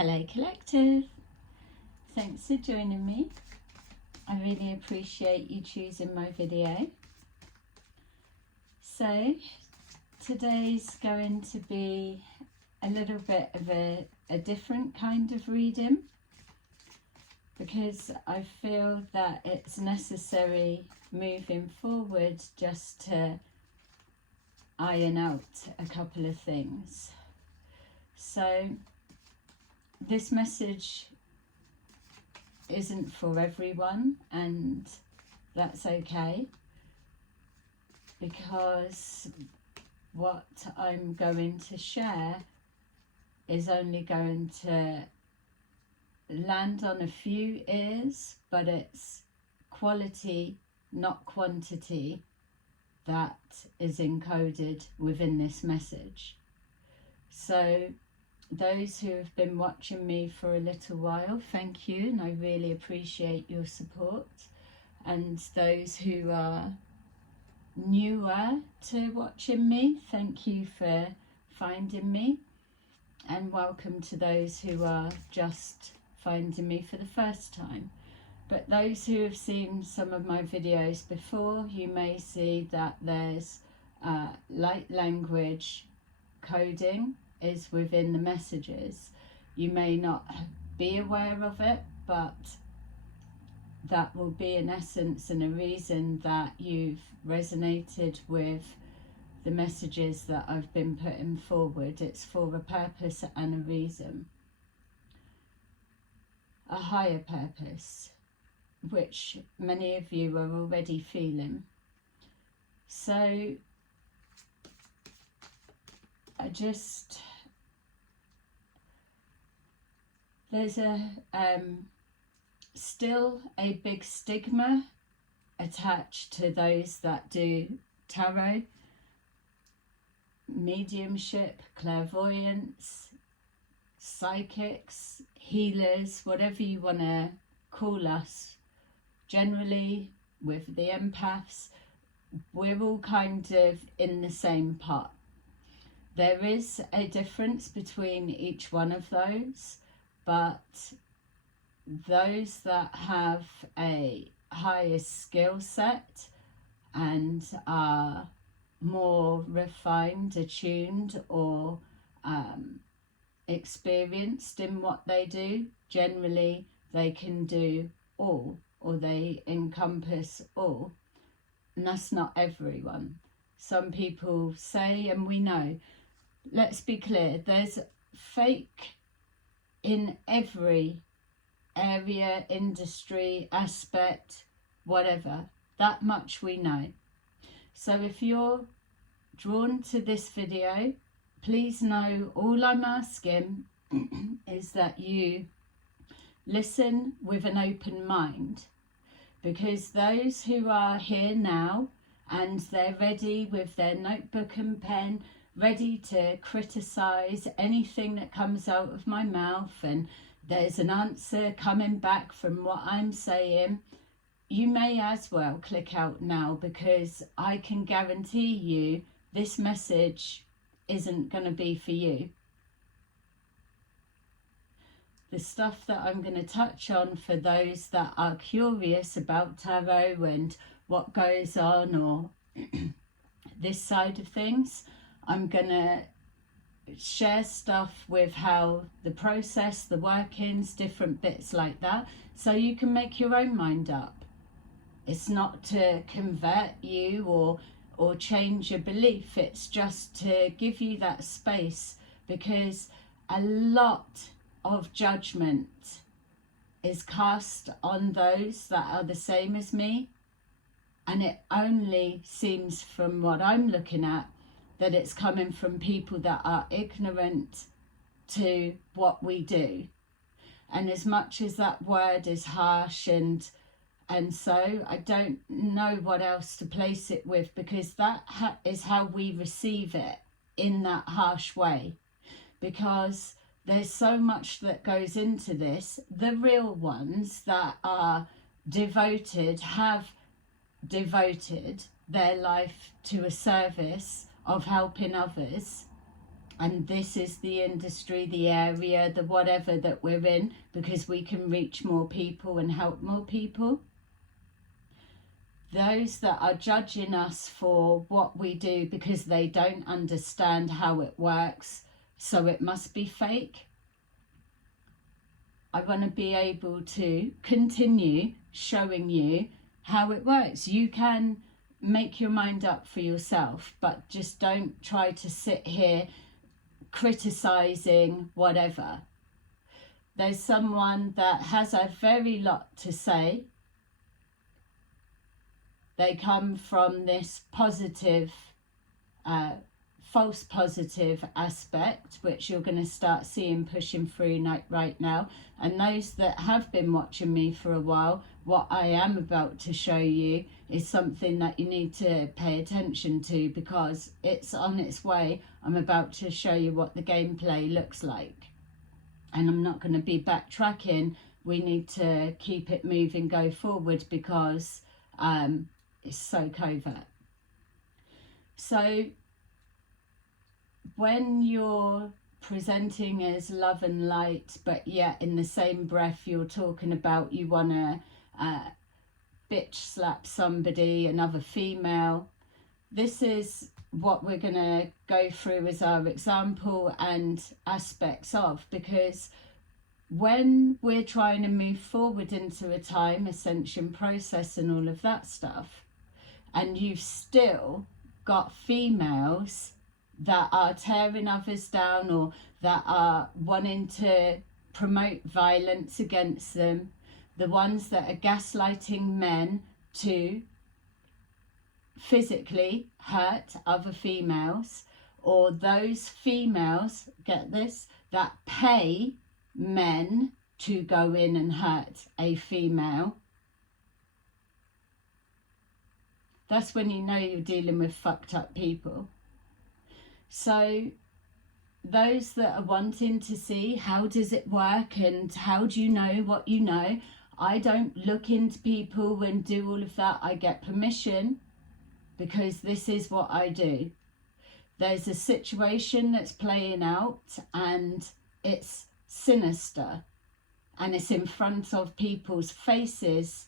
Hello Collective, thanks for joining me. I really appreciate you choosing my video. So today's going to be a little bit of a different kind of reading, because I feel that it's necessary moving forward just to iron out a couple of things. So this message isn't for everyone, and that's okay, because what I'm going to share is only going to land on a few ears, but it's quality, not quantity, that is encoded within this message. So those who have been watching me for a little while, thank you, and I really appreciate your support. And those who are newer to watching me, thank you for finding me, and welcome to those who are just finding me for the first time. But those who have seen some of my videos before, you may see that there's light language coding is within the messages. You may not be aware of it, but that will be an essence and a reason that you've resonated with the messages that I've been putting forward. It's for a purpose and a reason, a higher purpose, which many of you are already feeling. So there's still a big stigma attached to those that do tarot, mediumship, clairvoyance, psychics, healers, whatever you want to call us. Generally, with the empaths, we're all kind of in the same pot. There is a difference between each one of those, but those that have a higher skill set and are more refined, attuned, or experienced in what they do, generally they can do all, or they encompass all. And that's not everyone. Some people say, and we know, let's be clear, there's fake in every area, industry, aspect, whatever. That much we know. So if you're drawn to this video, please know all I'm asking is that you listen with an open mind, because those who are here now and they're ready with their notebook and pen, ready to criticize anything that comes out of my mouth, and there's an answer coming back from what I'm saying, you may as well click out now, because I can guarantee you this message isn't going to be for you. The stuff that I'm going to touch on for those that are curious about tarot and what goes on, or this side of things, I'm going to share stuff with how the process, the workings, different bits like that, so you can make your own mind up. It's not to convert you or change your belief. It's just to give you that space, because a lot of judgment is cast on those that are the same as me, and it only seems, from what I'm looking at, that it's coming from people that are ignorant to what we do. And as much as that word is harsh and so, I don't know what else to place it with, because that is how we receive it, in that harsh way. Because there's so much that goes into this. The real ones that are devoted have devoted their life to a service of helping others, and this is the industry, the area, the whatever that we're in, because we can reach more people and help more people. Those that are judging us for what we do because they don't understand how it works, so it must be fake. I want to be able to continue showing you how it works. You can make your mind up for yourself, but just don't try to sit here criticizing whatever. There's someone that has a very lot to say. They come from this positive, false positive aspect, which you're going to start seeing pushing through right now. And those that have been watching me for a while, what I am about to show you is something that you need to pay attention to, because it's on its way. I'm about to show you what the gameplay looks like. And I'm not going to be backtracking. We need to keep it moving, go forward, because it's so covert. So when you're presenting as love and light, but yet in the same breath you're talking about you want to bitch slap somebody, another female, this is what we're going to go through as our example and aspects of, because when we're trying to move forward into a time ascension process and all of that stuff, and you've still got females that are tearing others down, or that are wanting to promote violence against them, the ones that are gaslighting men to physically hurt other females, or those females, get this, that pay men to go in and hurt a female. That's when you know you're dealing with fucked up people. So those that are wanting to see how does it work and how do you know what you know, I don't look into people and do all of that. I get permission because this is what I do. There's a situation that's playing out and it's sinister and it's in front of people's faces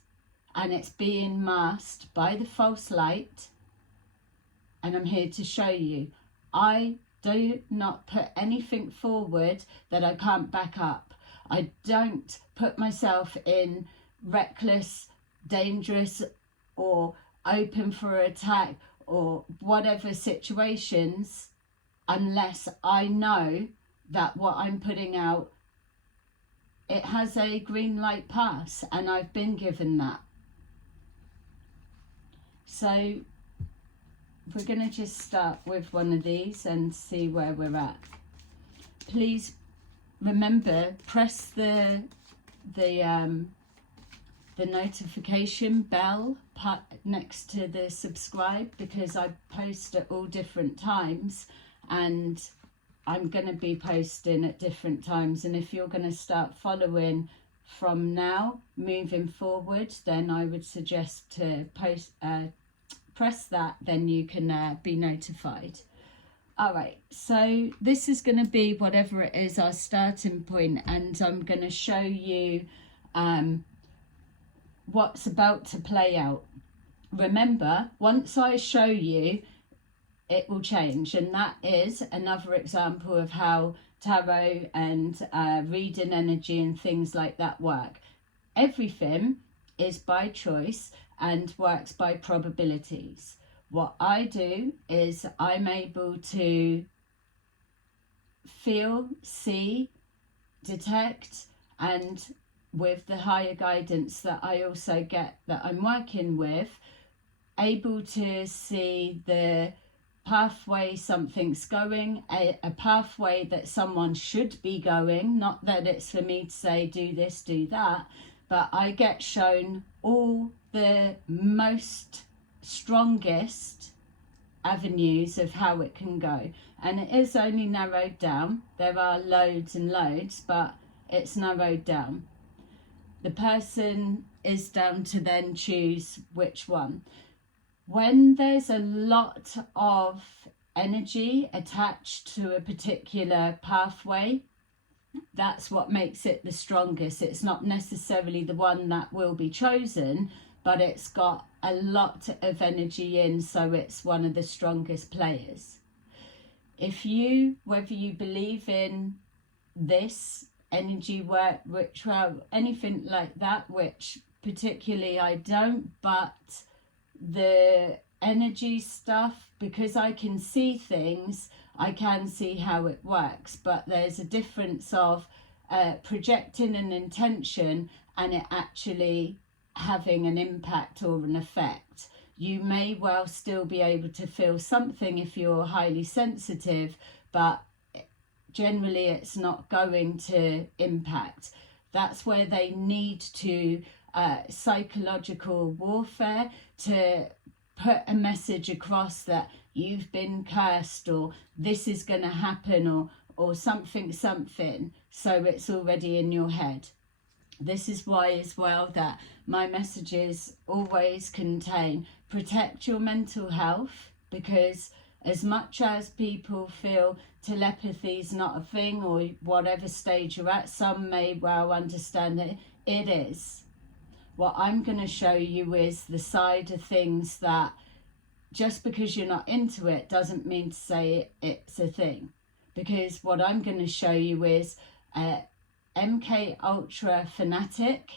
and it's being masked by the false light, and I'm here to show you. I do not put anything forward that I can't back up. I don't put myself in reckless, dangerous, or open for attack or whatever situations unless I know that what I'm putting out, it has a green light pass, and I've been given that. So we're going to just start with one of these and see where we're at. Please remember, press the notification bell next to the subscribe, because I post at all different times and I'm going to be posting at different times. And if you're going to start following from now moving forward, then I would suggest to press that, then you can be notified. All right, so this is going to be whatever it is our starting point, and I'm going to show you what's about to play out. Remember, once I show you, it will change, and that is another example of how tarot and reading energy and things like that work. Everything is by choice and works by probabilities. What I do is I'm able to feel, see, detect, and with the higher guidance that I also get that I'm working with, able to see the pathway something's going, a pathway that someone should be going, not that it's for me to say do this, do that, but I get shown all the most strongest avenues of how it can go, and it is only narrowed down. There are loads and loads, but it's narrowed down. The person is down to then choose which one. When there's a lot of energy attached to a particular pathway. That's what makes it the strongest. It's not necessarily the one that will be chosen, but it's got a lot of energy in, so it's one of the strongest players. If you, whether you believe in this energy work, ritual, anything like that, which particularly I don't, but the energy stuff, because I can see things, I can see how it works. But there's a difference of projecting an intention and it actually having an impact or an effect. You may well still be able to feel something if you're highly sensitive, but generally it's not going to impact. That's where they need to psychological warfare to put a message across that you've been cursed, or this is going to happen, or something, so it's already in your head. This is why as well that my messages always contain protect your mental health, because as much as people feel telepathy is not a thing, or whatever stage you're at, some may well understand it, it is. What I'm going to show you is the side of things that just because you're not into it doesn't mean to say it's a thing. Because what I'm going to show you is MK Ultra fanatic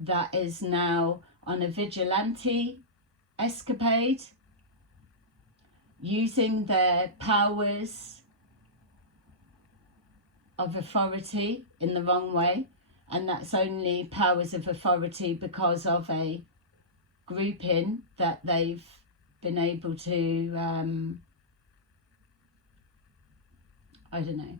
that is now on a vigilante escapade, using their powers of authority in the wrong way. And that's only powers of authority because of a grouping that they've been able to, I don't know,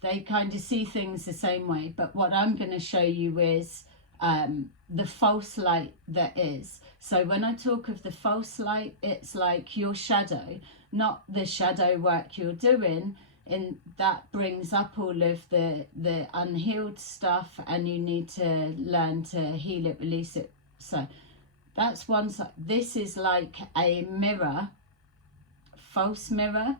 they kind of see things the same way. But what I'm going to show you is the false light that is. So when I talk of the false light, it's like your shadow, not the shadow work you're doing, and that brings up all of the unhealed stuff, and you need to learn to heal it, release it. So that's one side. This is like a mirror, false mirror,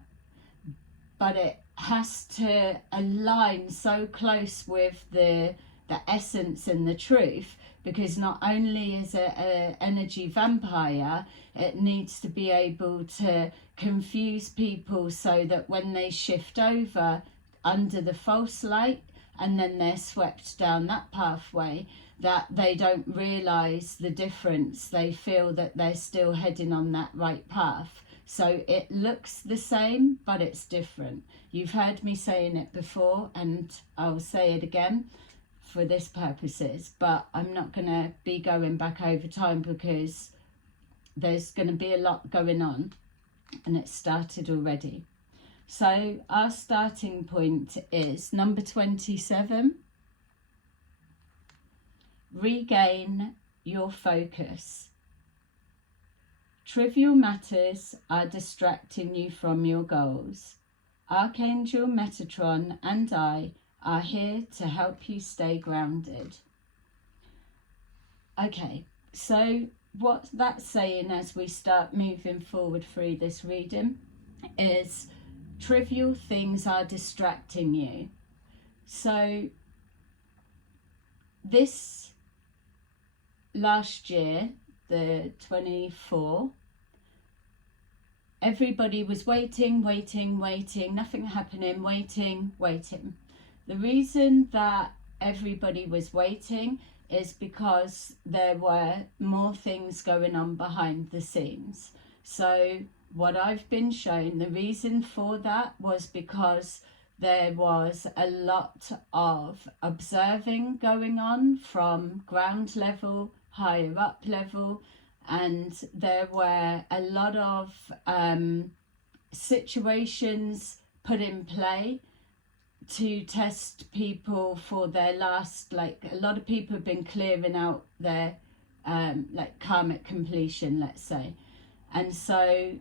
but it has to align so close with the essence and the truth, because not only is it an energy vampire, it needs to be able to confuse people so that when they shift over under the false light and then they're swept down that pathway, that they don't realize the difference. They feel that they're still heading on that right path. So it looks the same, but it's different. You've heard me saying it before, and I'll say it again for this purposes, but I'm not going to be going back over time because there's going to be a lot going on, and it started already. So our starting point is number 27. Regain your focus. Trivial matters are distracting you from your goals. Archangel Metatron and I are here to help you stay grounded. Okay, so what that's saying as we start moving forward through this reading is trivial things are distracting you. So this last year, the 24, everybody was waiting, nothing happening, waiting. The reason that everybody was waiting is because there were more things going on behind the scenes. So what I've been shown, the reason for that was because there was a lot of observing going on from ground level, higher up level, and there were a lot of situations put in play to test people for their last, like a lot of people have been clearing out their like karmic completion, let's say. And so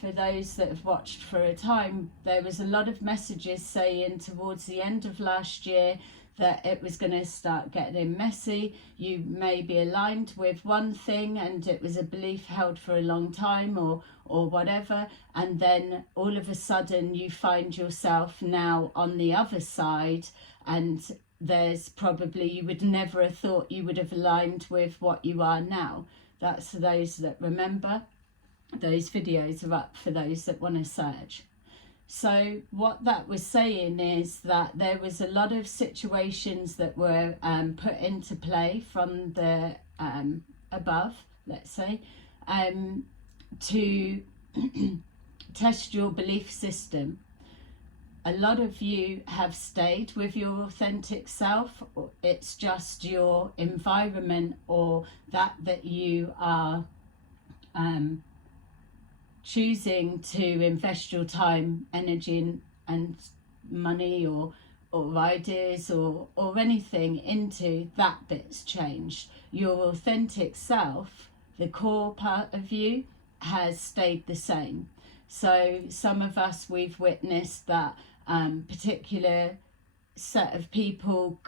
for those that have watched for a time, there was a lot of messages saying towards the end of last year that it was going to start getting messy. You may be aligned with one thing and it was a belief held for a long time or whatever, and then all of a sudden you find yourself now on the other side, and there's probably, you would never have thought you would have aligned with what you are now. That's for those that remember. Those videos are up for those that want to search. So what that was saying is that there was a lot of situations that were put into play from the above, let's say, to test your belief system. A lot of you have stayed with your authentic self. It's just your environment or that you are choosing to invest your time, energy and money or ideas or anything into, that bit's changed. Your authentic self, the core part of you, has stayed the same. So some of us, we've witnessed that particular set of people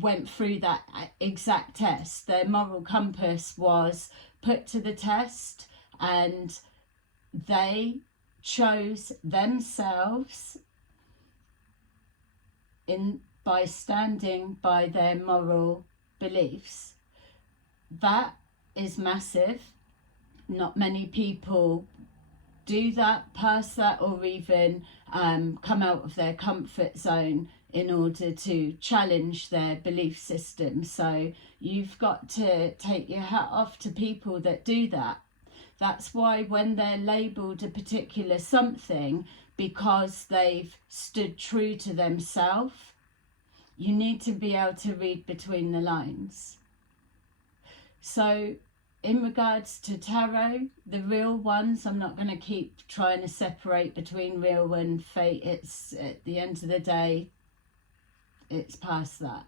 went through that exact test. Their moral compass was put to the test, and they chose themselves by standing by their moral beliefs. That is massive. Not many people do that, pass that, or even come out of their comfort zone in order to challenge their belief system. So you've got to take your hat off to people that do that. That's why when they're labelled a particular something, because they've stood true to themselves, you need to be able to read between the lines. So in regards to tarot, the real ones, I'm not going to keep trying to separate between real and fake. It's, at the end of the day, it's past that.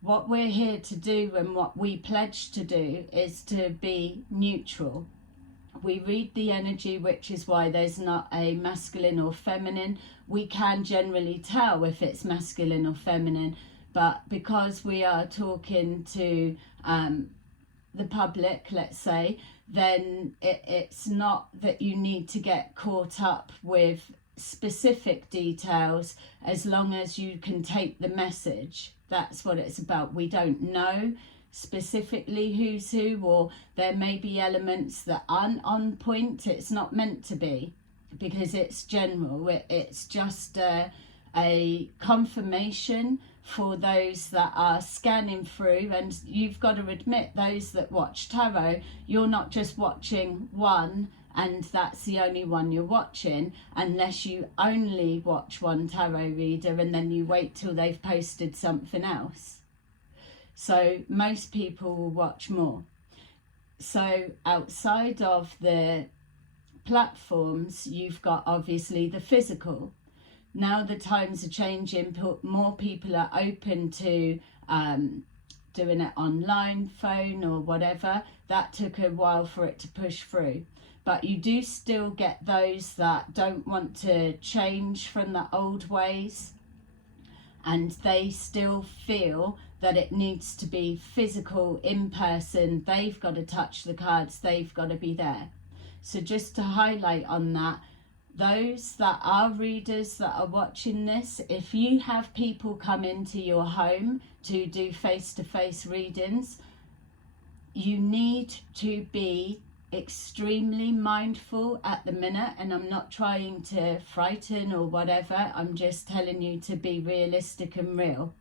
What we're here to do and what we pledge to do is to be neutral. We read the energy, which is why there's not a masculine or feminine. We can generally tell if it's masculine or feminine, but because we are talking to the public, let's say, then it's not that you need to get caught up with specific details, as long as you can take the message. That's what it's about. We don't know specifically who's who, or there may be elements that aren't on point. It's not meant to be, because it's general. It's just a confirmation for those that are scanning through. And you've got to admit, those that watch tarot, you're not just watching one and that's the only one you're watching, unless you only watch one tarot reader and then you wait till they've posted something else. So most people will watch more. So outside of the platforms, you've got obviously the physical. Now the times are changing, more people are open to doing it online, phone or whatever. That took a while for it to push through. But you do still get those that don't want to change from the old ways, and they still feel that it needs to be physical, in person. They've got to touch the cards, they've got to be there. So just to highlight on that, those that are readers that are watching this, if you have people come into your home to do face-to-face readings, you need to be extremely mindful at the minute. And I'm not trying to frighten or whatever, I'm just telling you to be realistic and real,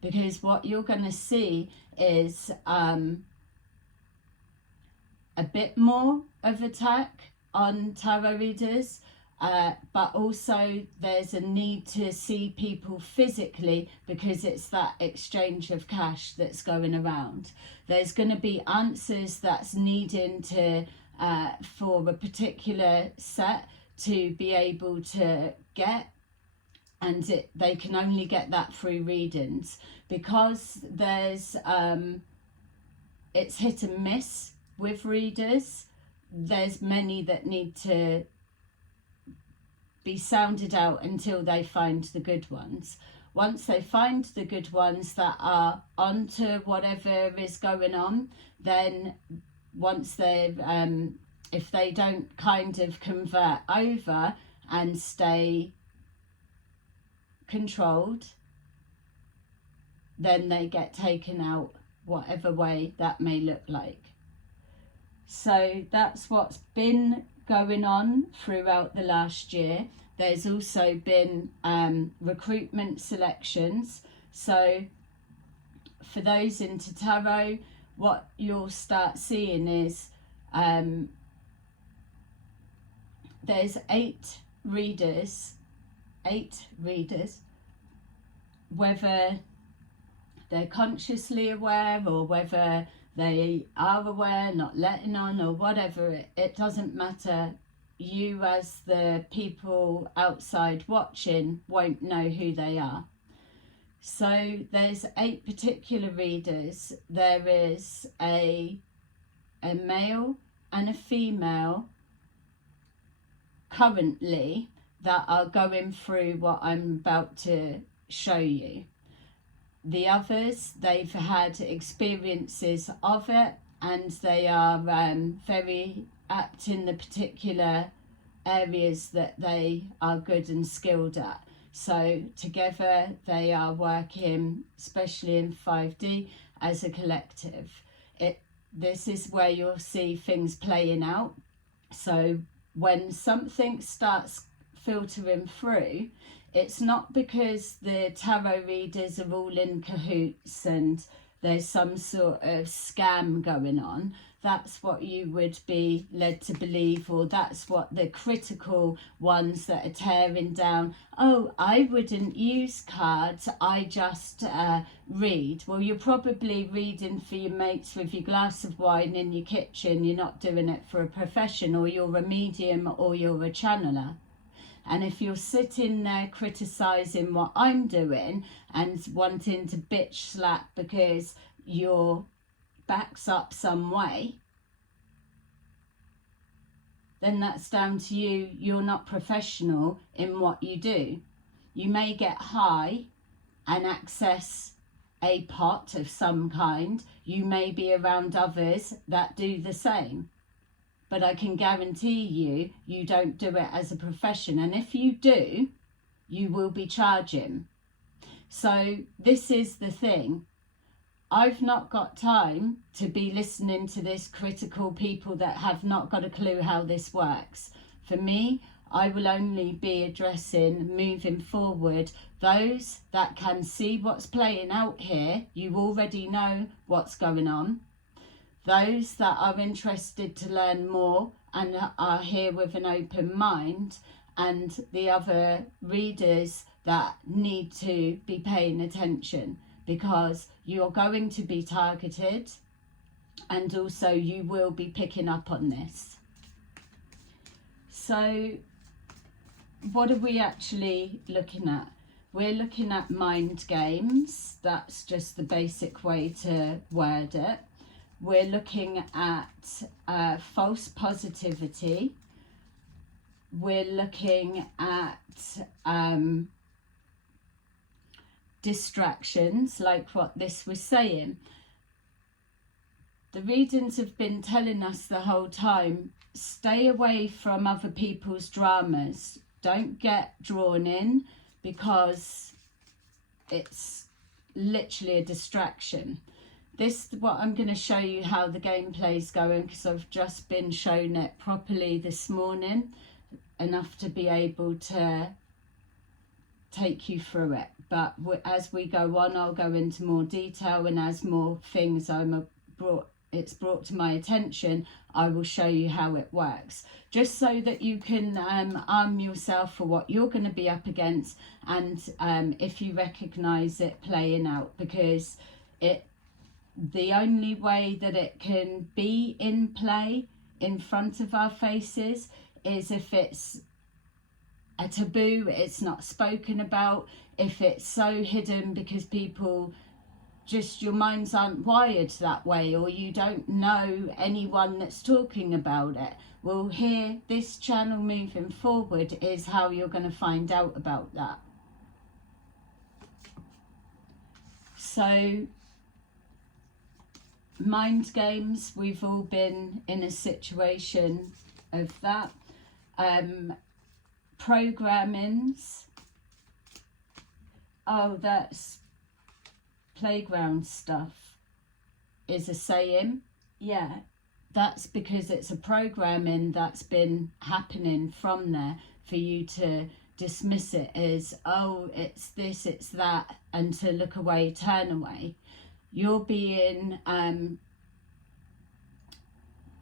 because what you're going to see is a bit more of attack on tarot readers, but also there's a need to see people physically, because it's that exchange of cash that's going around. There's going to be answers that's needing to for a particular set to be able to get, and they can only get that through readings, because there's it's hit and miss with readers. There's many that need to be sounded out until they find the good ones. once they find the good ones that are onto whatever is going on, then once they've if they don't kind of convert over and stay controlled, then they get taken out, whatever way that may look like. So that's what's been going on throughout the last year. There's also been recruitment selections. So for those into tarot, what you'll start seeing is there's 8 readers, whether they're consciously aware or whether they are aware, not letting on or whatever, it doesn't matter. You as the people outside watching won't know who they are. So there's 8 particular readers. There is a male and a female currently that are going through what I'm about to show you. The others, they've had experiences of it, and they are very apt in the particular areas that they are good and skilled at. So together they are working, especially in 5D, as a collective. This is where you'll see things playing out. So when something starts filtering through, it's not because the tarot readers are all in cahoots and there's some sort of scam going on. That's what you would be led to believe, or that's what the critical ones that are tearing down, oh, I wouldn't use cards, I just read. Well, you're probably reading for your mates with your glass of wine in your kitchen. You're not doing it for a profession, or you're a medium, or you're a channeler. And if you're sitting there criticising what I'm doing and wanting to bitch slap because your back's up some way, then that's down to you. You're not professional in what you do. You may get high and access a pot of some kind. You may be around others that do the same. But I can guarantee you, you don't do it as a profession. And if you do, you will be charging. So this is the thing. I've not got time to be listening to this critical people that have not got a clue how this works. For me, I will only be addressing, moving forward, those that can see what's playing out here. You already know what's going on. Those that are interested to learn more and are here with an open mind, and the other readers that need to be paying attention, because you're going to be targeted and also you will be picking up on this. So what are we actually looking at? We're looking at mind games. That's just the basic way to word it. We're looking at false positivity. We're looking at distractions, like what this was saying. The readings have been telling us the whole time, stay away from other people's dramas. Don't get drawn in, because it's literally a distraction. This, what I'm going to show you how the gameplay is going, because I've just been shown it properly this morning, enough to be able to take you through it. But as we go on, I'll go into more detail, and as more things it's brought to my attention, I will show you how it works, just so that you can arm yourself for what you're going to be up against, and if you recognize it playing out, because the only way that it can be in play in front of our faces is if it's a taboo, it's not spoken about, if it's so hidden because people just, your minds aren't wired that way, or you don't know anyone that's talking about it. Well, here, this channel moving forward is how you're going to find out about that. So mind games, we've all been in a situation of that. Programmings, oh, that's playground stuff is a saying. Yeah, that's because it's a programming that's been happening from there for you to dismiss it as, oh, it's this, it's that, and to look away, turn away. You're being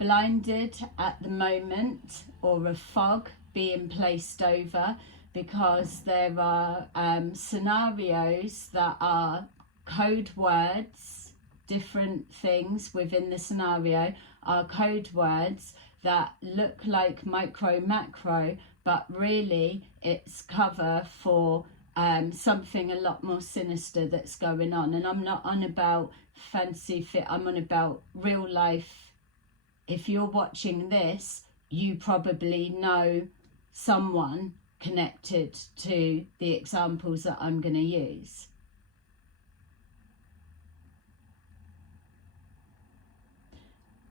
blinded at the moment, or a fog being placed over, because there are scenarios that are code words. Different things within the scenario are code words that look like micro macro, but really it's cover for something a lot more sinister that's going on. And I'm not on about fancy fit, I'm on about real life. If you're watching this, you probably know someone connected to the examples that I'm going to use.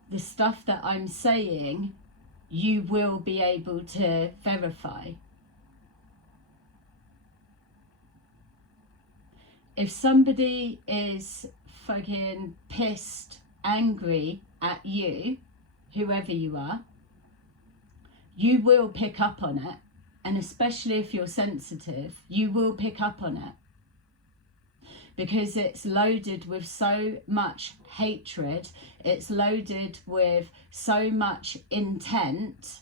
The stuff that I'm saying, you will be able to verify. If somebody is fucking pissed, angry at you, whoever you are, you will pick up on it. And especially if you're sensitive, you will pick up on it. Because it's loaded with so much hatred, it's loaded with so much intent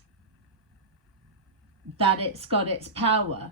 that it's got its power.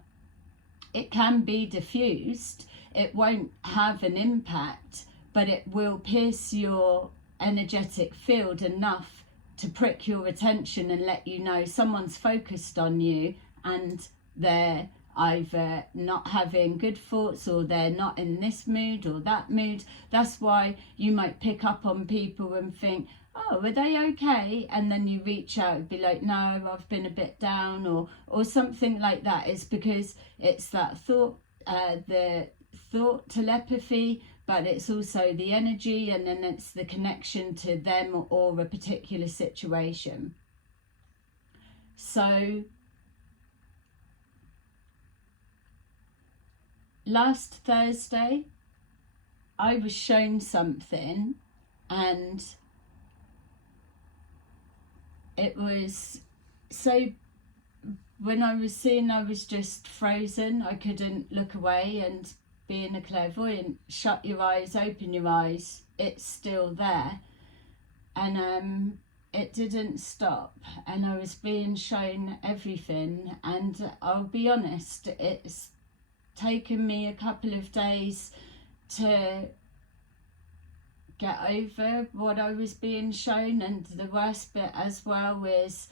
It can be diffused, it won't have an impact, but it will pierce your energetic field enough to prick your attention and let you know someone's focused on you, and they're either not having good thoughts, or they're not in this mood or that mood. That's why you might pick up on people and think, oh, are they okay? And then you reach out and be like, no, I've been a bit down, or something like that. It's because it's that thought, the thought telepathy, but it's also the energy, and then it's the connection to them or a particular situation. So last Thursday, I was shown something, and it was so, when I was seeing, I was just frozen. I couldn't look away, and being a clairvoyant, shut your eyes, open your eyes, it's still there. And it didn't stop, and I was being shown everything, and I'll be honest, it's taken me a couple of days to get over what I was being shown. And the worst bit as well is,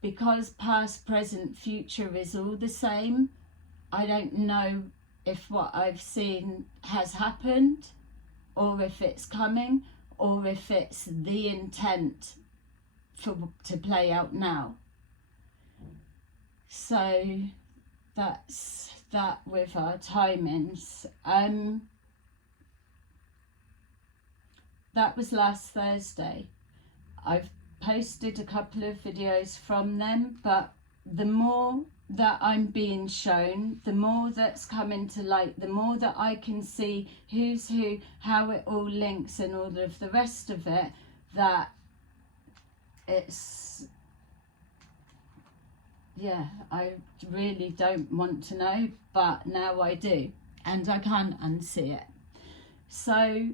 because past, present, future is all the same, I don't know if what I've seen has happened, or if it's coming, or if it's the intent to play out now. So that's that with our timings. That was last Thursday. I've posted a couple of videos from them, but the more that I'm being shown, the more that's coming to light, the more that I can see who's who, how it all links, and all of the rest of it, that it's, yeah, I really don't want to know, but now I do, and I can't unsee it. So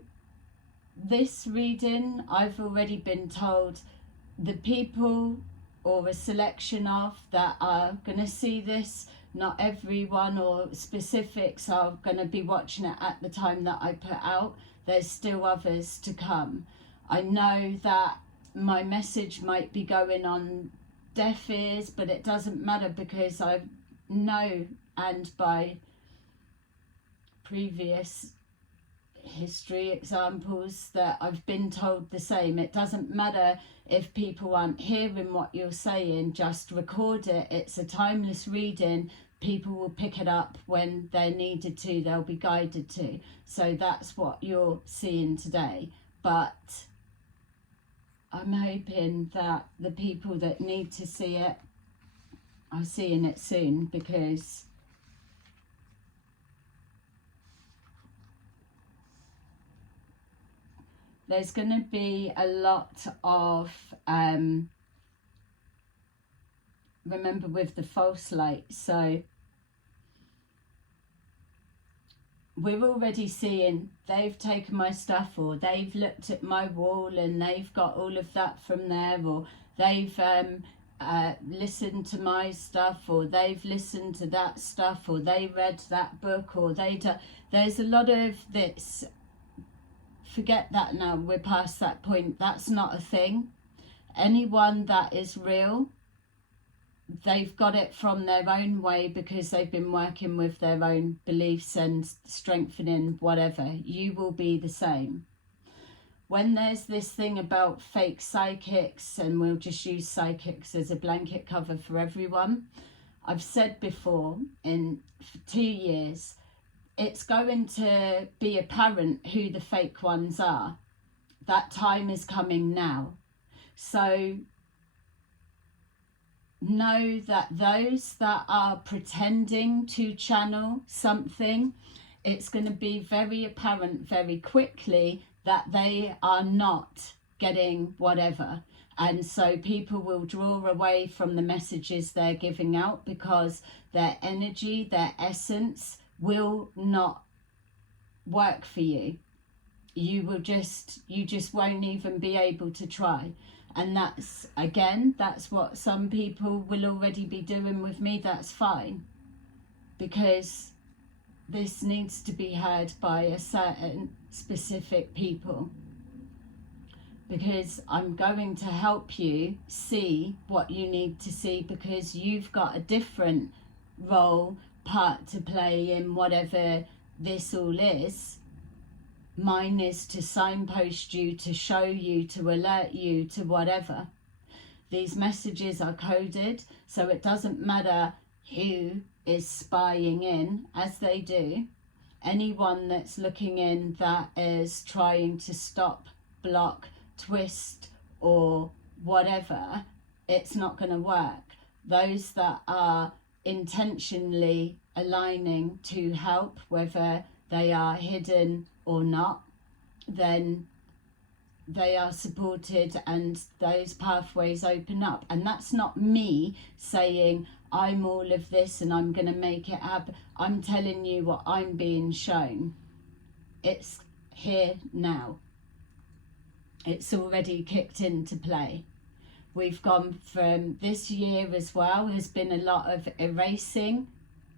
this reading, I've already been told the people, or a selection of, that are going to see this, not everyone or specifics are going to be watching it at the time that I put out. There's still others to come. I know that my message might be going on deaf ears, but it doesn't matter, because I know, and by previous history examples, that I've been told the same. It doesn't matter if people aren't hearing what you're saying, just record it. It's a timeless reading, people will pick it up when they're needed to, they'll be guided to. So that's what you're seeing today. But I'm hoping that the people that need to see it are seeing it soon, because there's going to be a lot of, remember with the false light, so we're already seeing they've taken my stuff, or they've looked at my wall and they've got all of that from there, or they've listened to my stuff, or they've listened to that stuff, or they read that book, or there's a lot of this. Forget that now, we're past that point. That's not a thing. Anyone that is real, they've got it from their own way, because they've been working with their own beliefs and strengthening whatever. You will be the same. When there's this thing about fake psychics, and we'll just use psychics as a blanket cover for everyone, I've said before, in 2 years, it's going to be apparent who the fake ones are. That time is coming now. So know that those that are pretending to channel something, it's going to be very apparent very quickly that they are not getting whatever. And so people will draw away from the messages they're giving out, because their energy, their essence will not work for you. You just won't even be able to try. And that's, again, that's what some people will already be doing with me. That's fine, because this needs to be heard by a certain specific people, because I'm going to help you see what you need to see, because you've got a different part to play in whatever this all is. Mine is to signpost you, to show you, to alert you to whatever. These messages are coded, so it doesn't matter who is spying in, as they do. Anyone that's looking in that is trying to stop, block, twist, or whatever, it's not going to work. Those that are intentionally aligning to help, whether they are hidden or not, then they are supported, and those pathways open up. And that's not me saying I'm all of this and I'm going to make it happen. I'm telling you what I'm being shown. It's here now. It's already kicked into play. We've gone from this year as well, has been a lot of erasing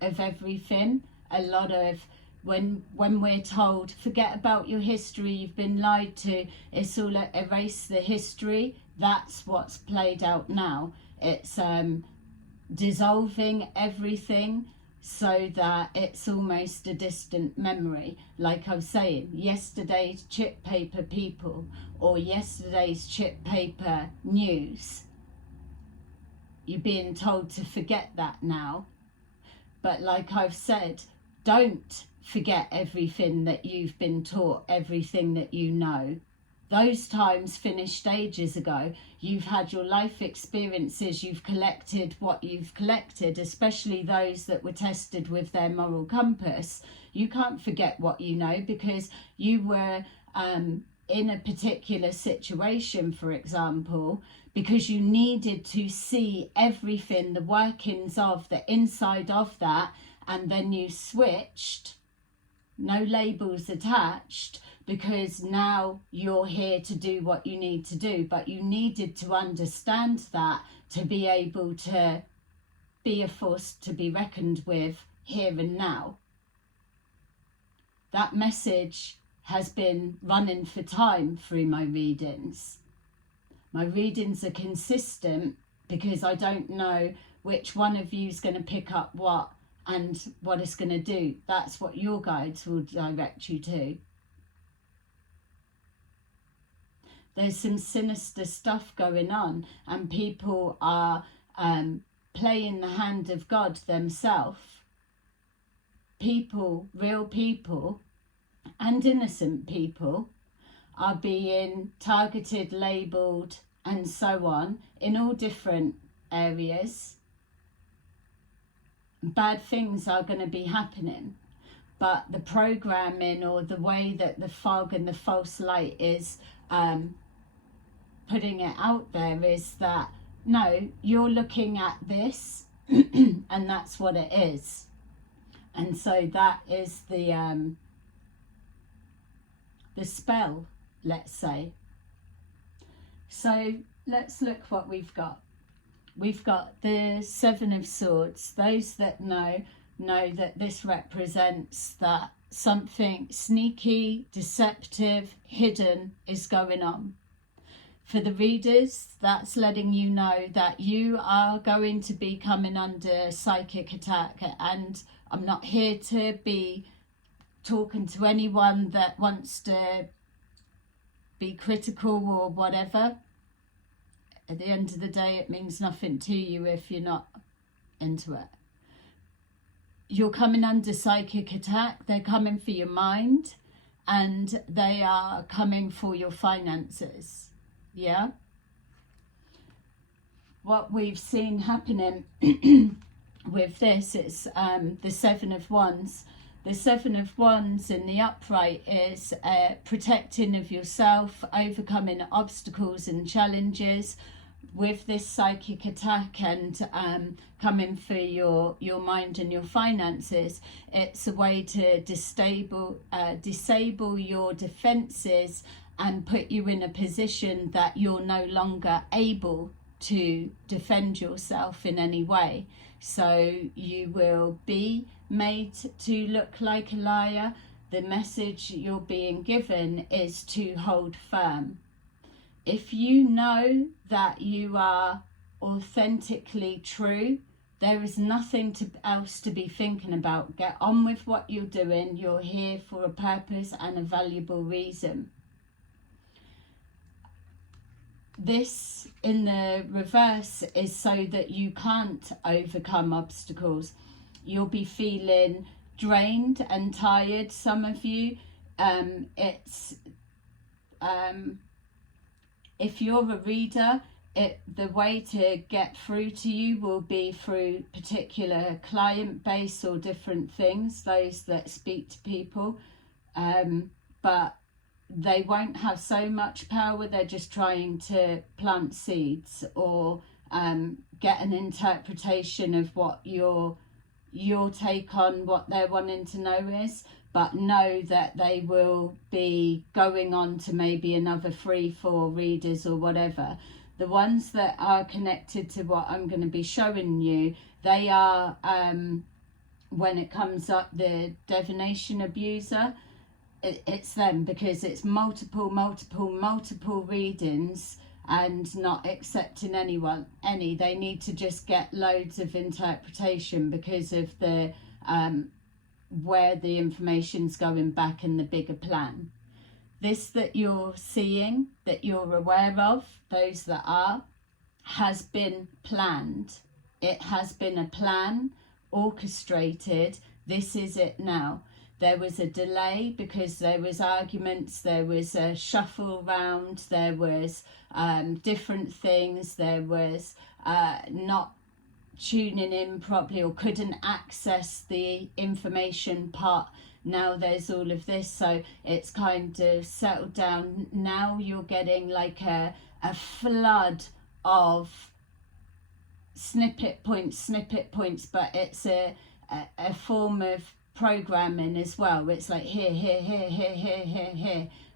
of everything. A lot of, when we're told, forget about your history, you've been lied to, it's all erase the history. That's what's played out now. It's dissolving everything so that it's almost a distant memory. Like I was saying, yesterday's chip paper people, or yesterday's chip paper news, you're being told to forget that now. But like I've said, don't forget everything that you've been taught, everything that you know. Those times finished ages ago. You've had your life experiences, you've collected what you've collected, especially those that were tested with their moral compass. You can't forget what you know, because you were in a particular situation, for example, because you needed to see everything, the workings of the inside of that, and then you switched, no labels attached, because now you're here to do what you need to do. But you needed to understand that to be able to be a force to be reckoned with here and now. That message has been running for time through my readings. My readings are consistent, because I don't know which one of you is going to pick up what and what it's going to do. That's what your guides will direct you to. There's some sinister stuff going on, and people are playing the hand of God themselves people, real people and innocent people, are being targeted, labelled and so on in all different areas. Bad things are going to be happening, but the programming or the way that the fog and the false light is putting it out there is that, no, you're looking at this and that's what it is. And so that is the spell, let's say. So let's look what we've got. We've got the Seven of Swords. Those that know that this represents that something sneaky, deceptive, hidden is going on. For the readers, that's letting you know that you are going to be coming under psychic attack. And I'm not here to be talking to anyone that wants to be critical or whatever. At the end of the day, it means nothing to you if you're not into it. You're coming under psychic attack. They're coming for your mind, and they are coming for your finances. Yeah? What we've seen happening with this is the Seven of Wands. The Seven of Wands in the upright is protecting of yourself, overcoming obstacles and challenges with this psychic attack, and coming for your mind and your finances. It's a way to disable your defenses and put you in a position that you're no longer able to defend yourself in any way. So you will be made to look like a liar. The message you're being given is to hold firm. If you know that you are authentically true, there is nothing else to be thinking about. Get on with what you're doing. You're here for a purpose and a valuable reason. This in the reverse is so that you can't overcome obstacles. You'll be feeling drained and tired, some of you. If you're a reader, the way to get through to you will be through particular client base or different things, those that speak to people. But they won't have so much power. They're just trying to plant seeds or get an interpretation of what your take on what they're wanting to know is. But know that they will be going on to maybe another 3-4 readers or whatever. The ones that are connected to what I'm going to be showing you, they are, when it comes up, the divination abuser. It's them, because it's multiple readings and not accepting any. They need to just get loads of interpretation because of the where the information's going back in the bigger plan. This that you're seeing, that you're aware of, those that are, has been planned. It has been a plan, orchestrated. This is it now. There was a delay because there was arguments, there was a shuffle around, there was different things, there was not tuning in properly or couldn't access the information part. Now there's all of this, so it's kind of settled down. Now you're getting like a flood of snippet points, but it's a form of programming as well. It's like here,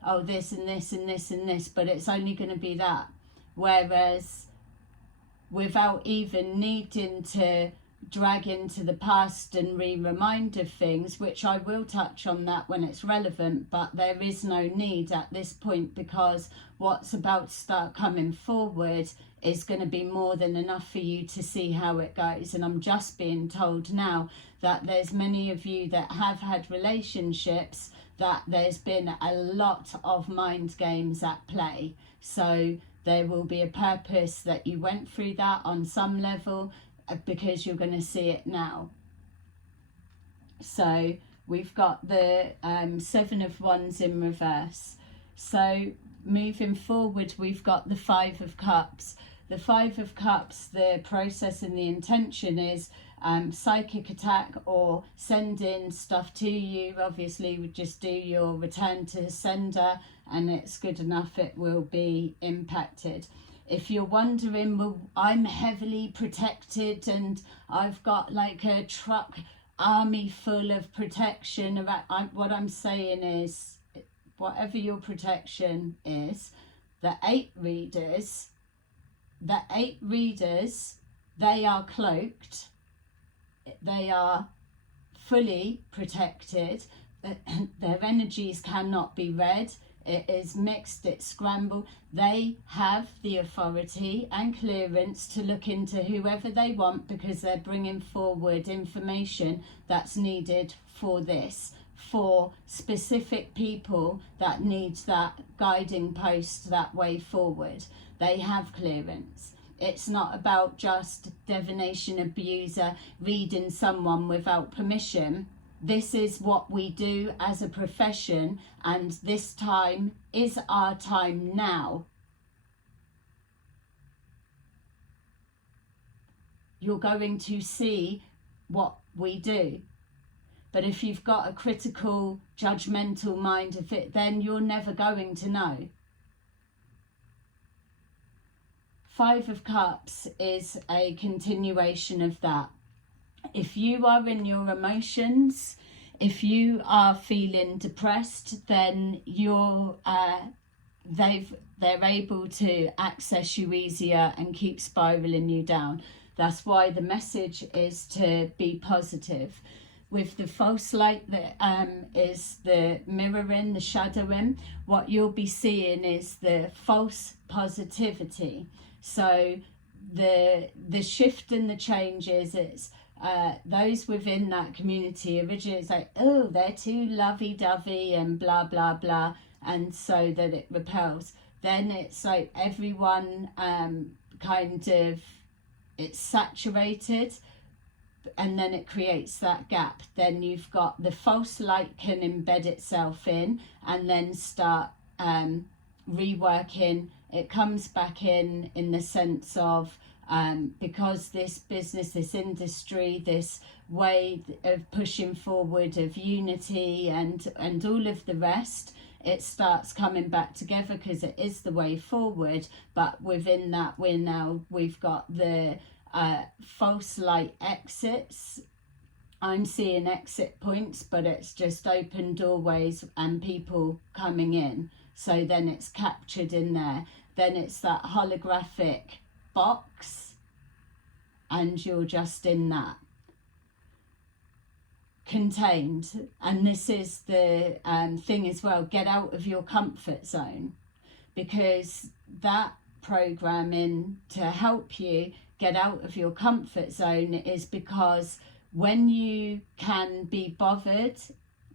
oh, this and this and this and this, but it's only going to be that. Whereas without even needing to drag into the past and remind of things, which I will touch on that when it's relevant, but there is no need at this point, because what's about to start coming forward is going to be more than enough for you to see how it goes. And I'm just being told now that there's many of you that have had relationships that there's been a lot of mind games at play. So there will be a purpose that you went through that on some level, because you're going to see it now. So we've got the Seven of Wands in reverse. So moving forward, we've got the Five of Cups. The Five of Cups, the process and the intention is psychic attack or sending stuff to you. Obviously, we just do your return to sender and it's good enough, it will be impacted. If you're wondering, well, I'm heavily protected and I've got like a truck army full of protection. What I'm saying is, whatever your protection is, the eight readers, they are cloaked, they are fully protected, their energies cannot be read, it is mixed, it's scrambled. They have the authority and clearance to look into whoever they want because they're bringing forward information that's needed for this, for specific people that need that guiding post, that way forward. They have clearance. It's not about just divination abuser reading someone without permission. This is what we do as a profession, and this time is our time now. You're going to see what we do. But if you've got a critical, judgmental mind of it, then you're never going to know. Five of Cups is a continuation of that. If you are in your emotions, if you are feeling depressed, then they're able to access you easier and keep spiraling you down. That's why the message is to be positive. With the false light that is the mirroring, the shadowing, what you'll be seeing is the false positivity. So the shift and the changes, it's those within that community originally, it's like, oh, they're too lovey-dovey and blah blah blah, and so that it repels. Then it's like everyone kind of, it's saturated, and then it creates that gap. Then you've got the false light can embed itself in and then start reworking. It comes back in the sense of because this business, this industry, this way of pushing forward of unity and all of the rest, it starts coming back together because it is the way forward. But within that, we've got the false light exits. I'm seeing exit points, but it's just open doorways and people coming in. So then it's captured in there. Then it's that holographic box and you're just in that, contained. And this is the thing as well, get out of your comfort zone, because that programming to help you get out of your comfort zone is because when you can be bothered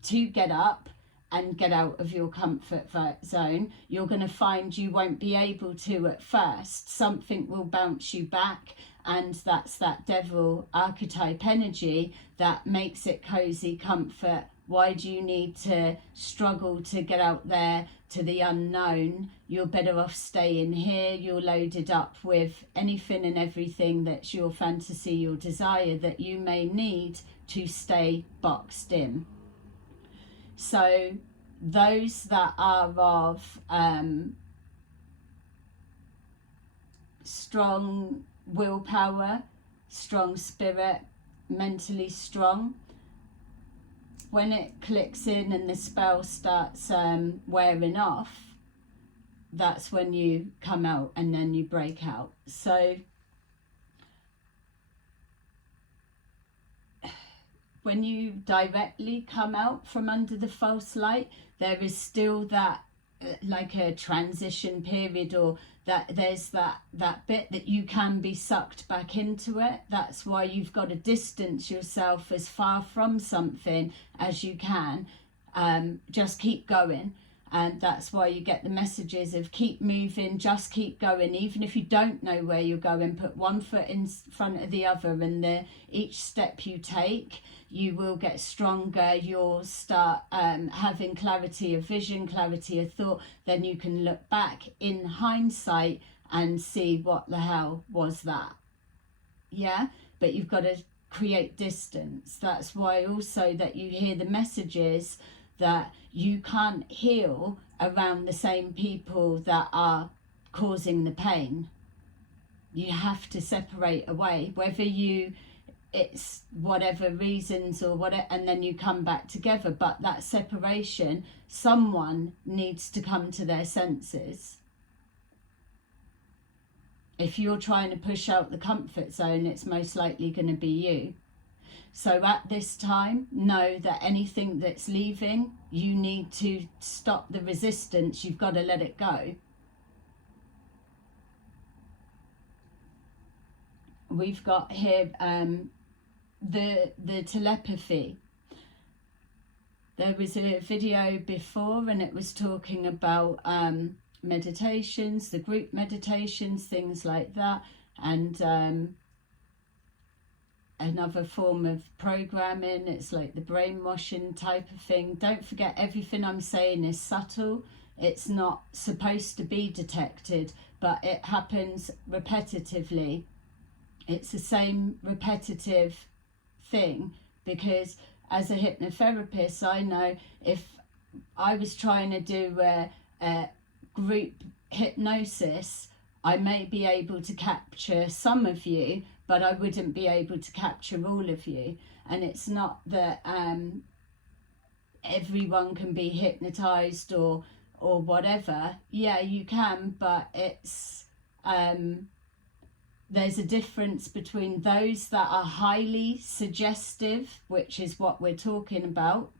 to get up and get out of your comfort zone, you're going to find you won't be able to at first. Something will bounce you back, and that's that devil archetype energy that makes it cozy comfort. Why do you need to struggle to get out there to the unknown? You're better off staying here. You're loaded up with anything and everything that's your fantasy, your desire that you may need to stay boxed in. So those that are of strong willpower, strong spirit, mentally strong, when it clicks in and the spell starts wearing off, that's when you come out and then you break out. So when you directly come out from under the false light, there is still that like a transition period, or that there's that bit that you can be sucked back into it. That's why you've got to distance yourself as far from something as you can. Just keep going. And that's why you get the messages of keep moving, just keep going. Even if you don't know where you're going, put one foot in front of the other, and each step you take, you will get stronger. You'll start having clarity of vision, clarity of thought. Then you can look back in hindsight and see what the hell was that. Yeah, but you've got to create distance. That's why also that you hear the messages that you can't heal around the same people that are causing the pain. You have to separate away, whether it's whatever reasons or whatever, and then you come back together. But that separation, someone needs to come to their senses. If you're trying to push out the comfort zone, it's most likely going to be you. So at this time, know that anything that's leaving, you need to stop the resistance. You've got to let it go. We've got here the telepathy. There was a video before and it was talking about meditations, the group meditations, things like that, and another form of programming. It's like the brainwashing type of thing. Don't forget, everything I'm saying is subtle. It's not supposed to be detected, but it happens repetitively. It's the same repetitive thing, because as a hypnotherapist, I know if I was trying to do a group hypnosis, I may be able to capture some of you, but I wouldn't be able to capture all of you. And it's not that everyone can be hypnotized or whatever. Yeah, you can, but it's there's a difference between those that are highly suggestive, which is what we're talking about.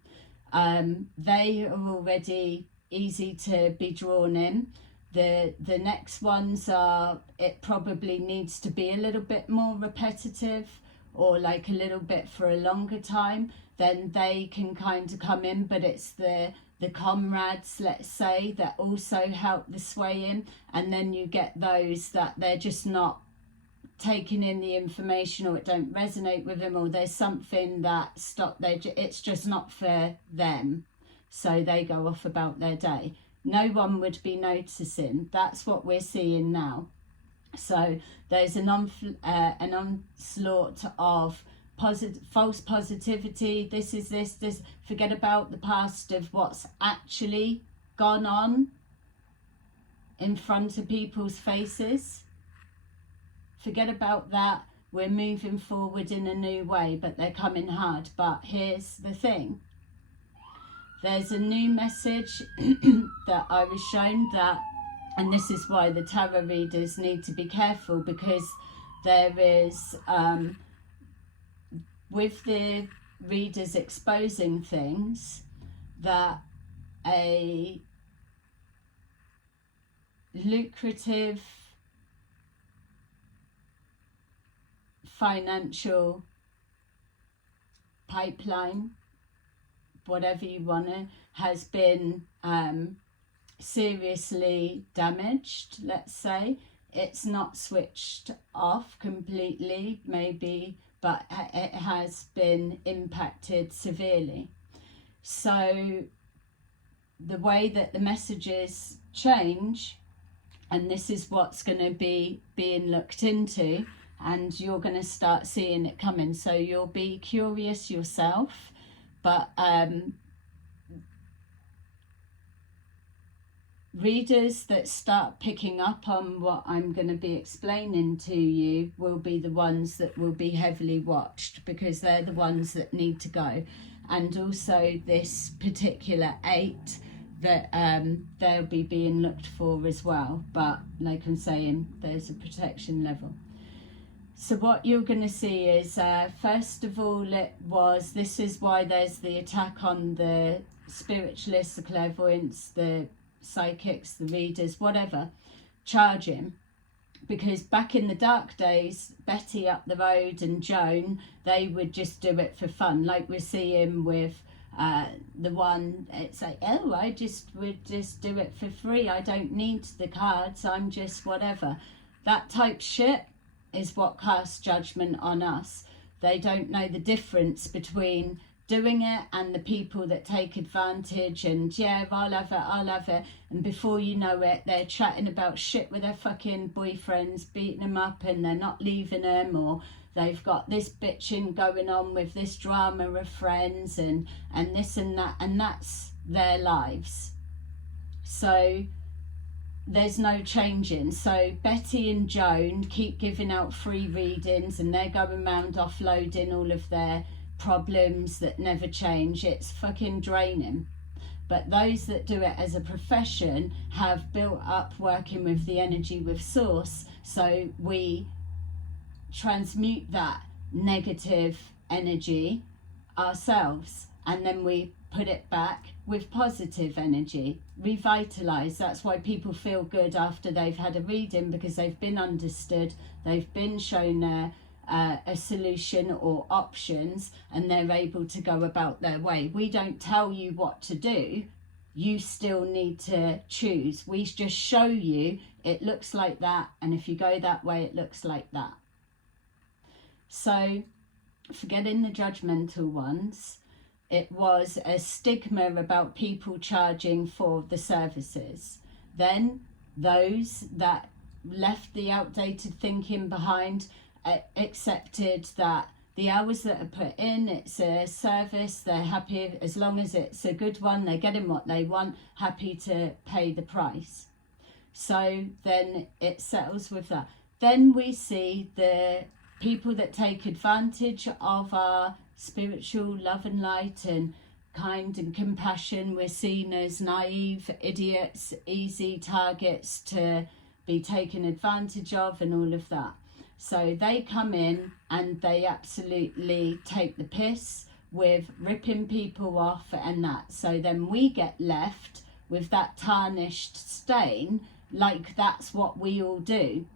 They are already easy to be drawn in. The next ones are, it probably needs to be a little bit more repetitive, or like a little bit for a longer time. Then they can kind of come in, but it's the comrades, let's say, that also help the swaying. And then you get those that they're just not taking in the information, or it don't resonate with them, or there's something that it's just not for them, so they go off about their day. No one would be noticing. That's what we're seeing now. So there's an onslaught of false positivity. This is this. Forget about the past of what's actually gone on in front of people's faces. Forget about that. We're moving forward in a new way, but they're coming hard. But here's the thing. There's a new message that I was shown that, and this is why the tarot readers need to be careful, because there is, with the readers exposing things, that a lucrative financial pipeline, whatever you want to, has been seriously damaged, let's say. It's not switched off completely, maybe, but it has been impacted severely. So the way that the messages change, and this is what's going to be being looked into, and you're going to start seeing it coming. So you'll be curious yourself, but readers that start picking up on what I'm going to be explaining to you will be the ones that will be heavily watched, because they're the ones that need to go. And also this particular 8 that they'll be being looked for as well. But like I'm saying, there's a protection level. So what you're going to see is, first of all, this is why there's the attack on the spiritualists, the clairvoyants, the psychics, the readers, whatever, charging. Because back in the dark days, Betty up the road and Joan, they would just do it for fun, like we're seeing with The one, it's like, oh, I would just do it for free, I don't need the cards, I'm just whatever. That type shit is what casts judgment on us. They don't know the difference between doing it and the people that take advantage and, yeah, I'll have it, and before you know it, they're chatting about shit with their fucking boyfriends, beating them up, and they're not leaving them, or they've got this bitching going on with this drama of friends and this and that, and that's their lives. So there's no changing. So Betty and Joan keep giving out free readings, and they're going around offloading all of their problems that never change. It's fucking draining. But those that do it as a profession have built up working with the energy with source, so we transmute that negative energy ourselves, and then we put it back with positive energy, revitalize. That's why people feel good after they've had a reading, because they've been understood, they've been shown a solution or options, and they're able to go about their way. We don't tell you what to do, you still need to choose. We just show you it looks like that, and if you go that way it looks like that. So forgetting the judgmental ones, it was a stigma about people charging for the services. Then those that left the outdated thinking behind accepted that the hours that are put in, it's a service, they're happy as long as it's a good one, they're getting what they want, happy to pay the price. So then it settles with that. Then we see the people that take advantage of our spiritual love and light and kind and compassion. We're seen as naive idiots, easy targets to be taken advantage of, and all of that. So they come in and they absolutely take the piss with ripping people off and that. So then we get left with that tarnished stain, like that's what we all do.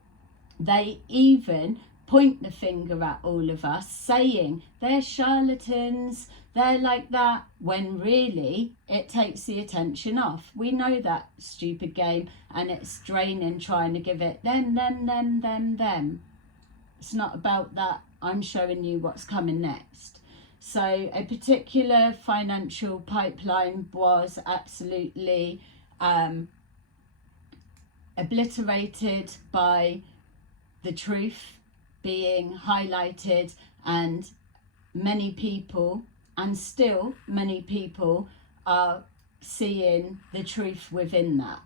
They even point the finger at all of us, saying they're charlatans, they're like that, when really it takes the attention off. We know that stupid game, and it's draining trying to give it them. It's not about that. I'm showing you what's coming next. So a particular financial pipeline was absolutely obliterated by the truth being highlighted, and many people, and still many people, are seeing the truth within that.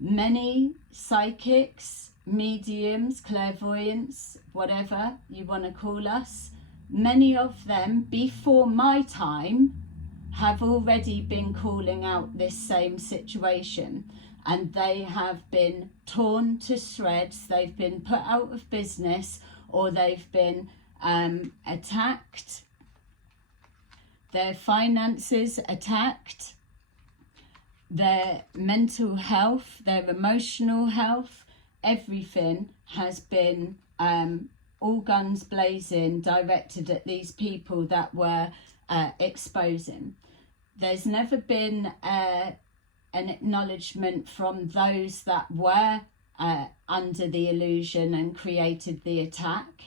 Many psychics, mediums, clairvoyants, whatever you want to call us, many of them before my time have already been calling out this same situation, and they have been torn to shreds. They've been put out of business, or they've been attacked, their finances attacked, their mental health, their emotional health, everything has been all guns blazing directed at these people that were exposing. There's never been an acknowledgement from those that were under the illusion and created the attack.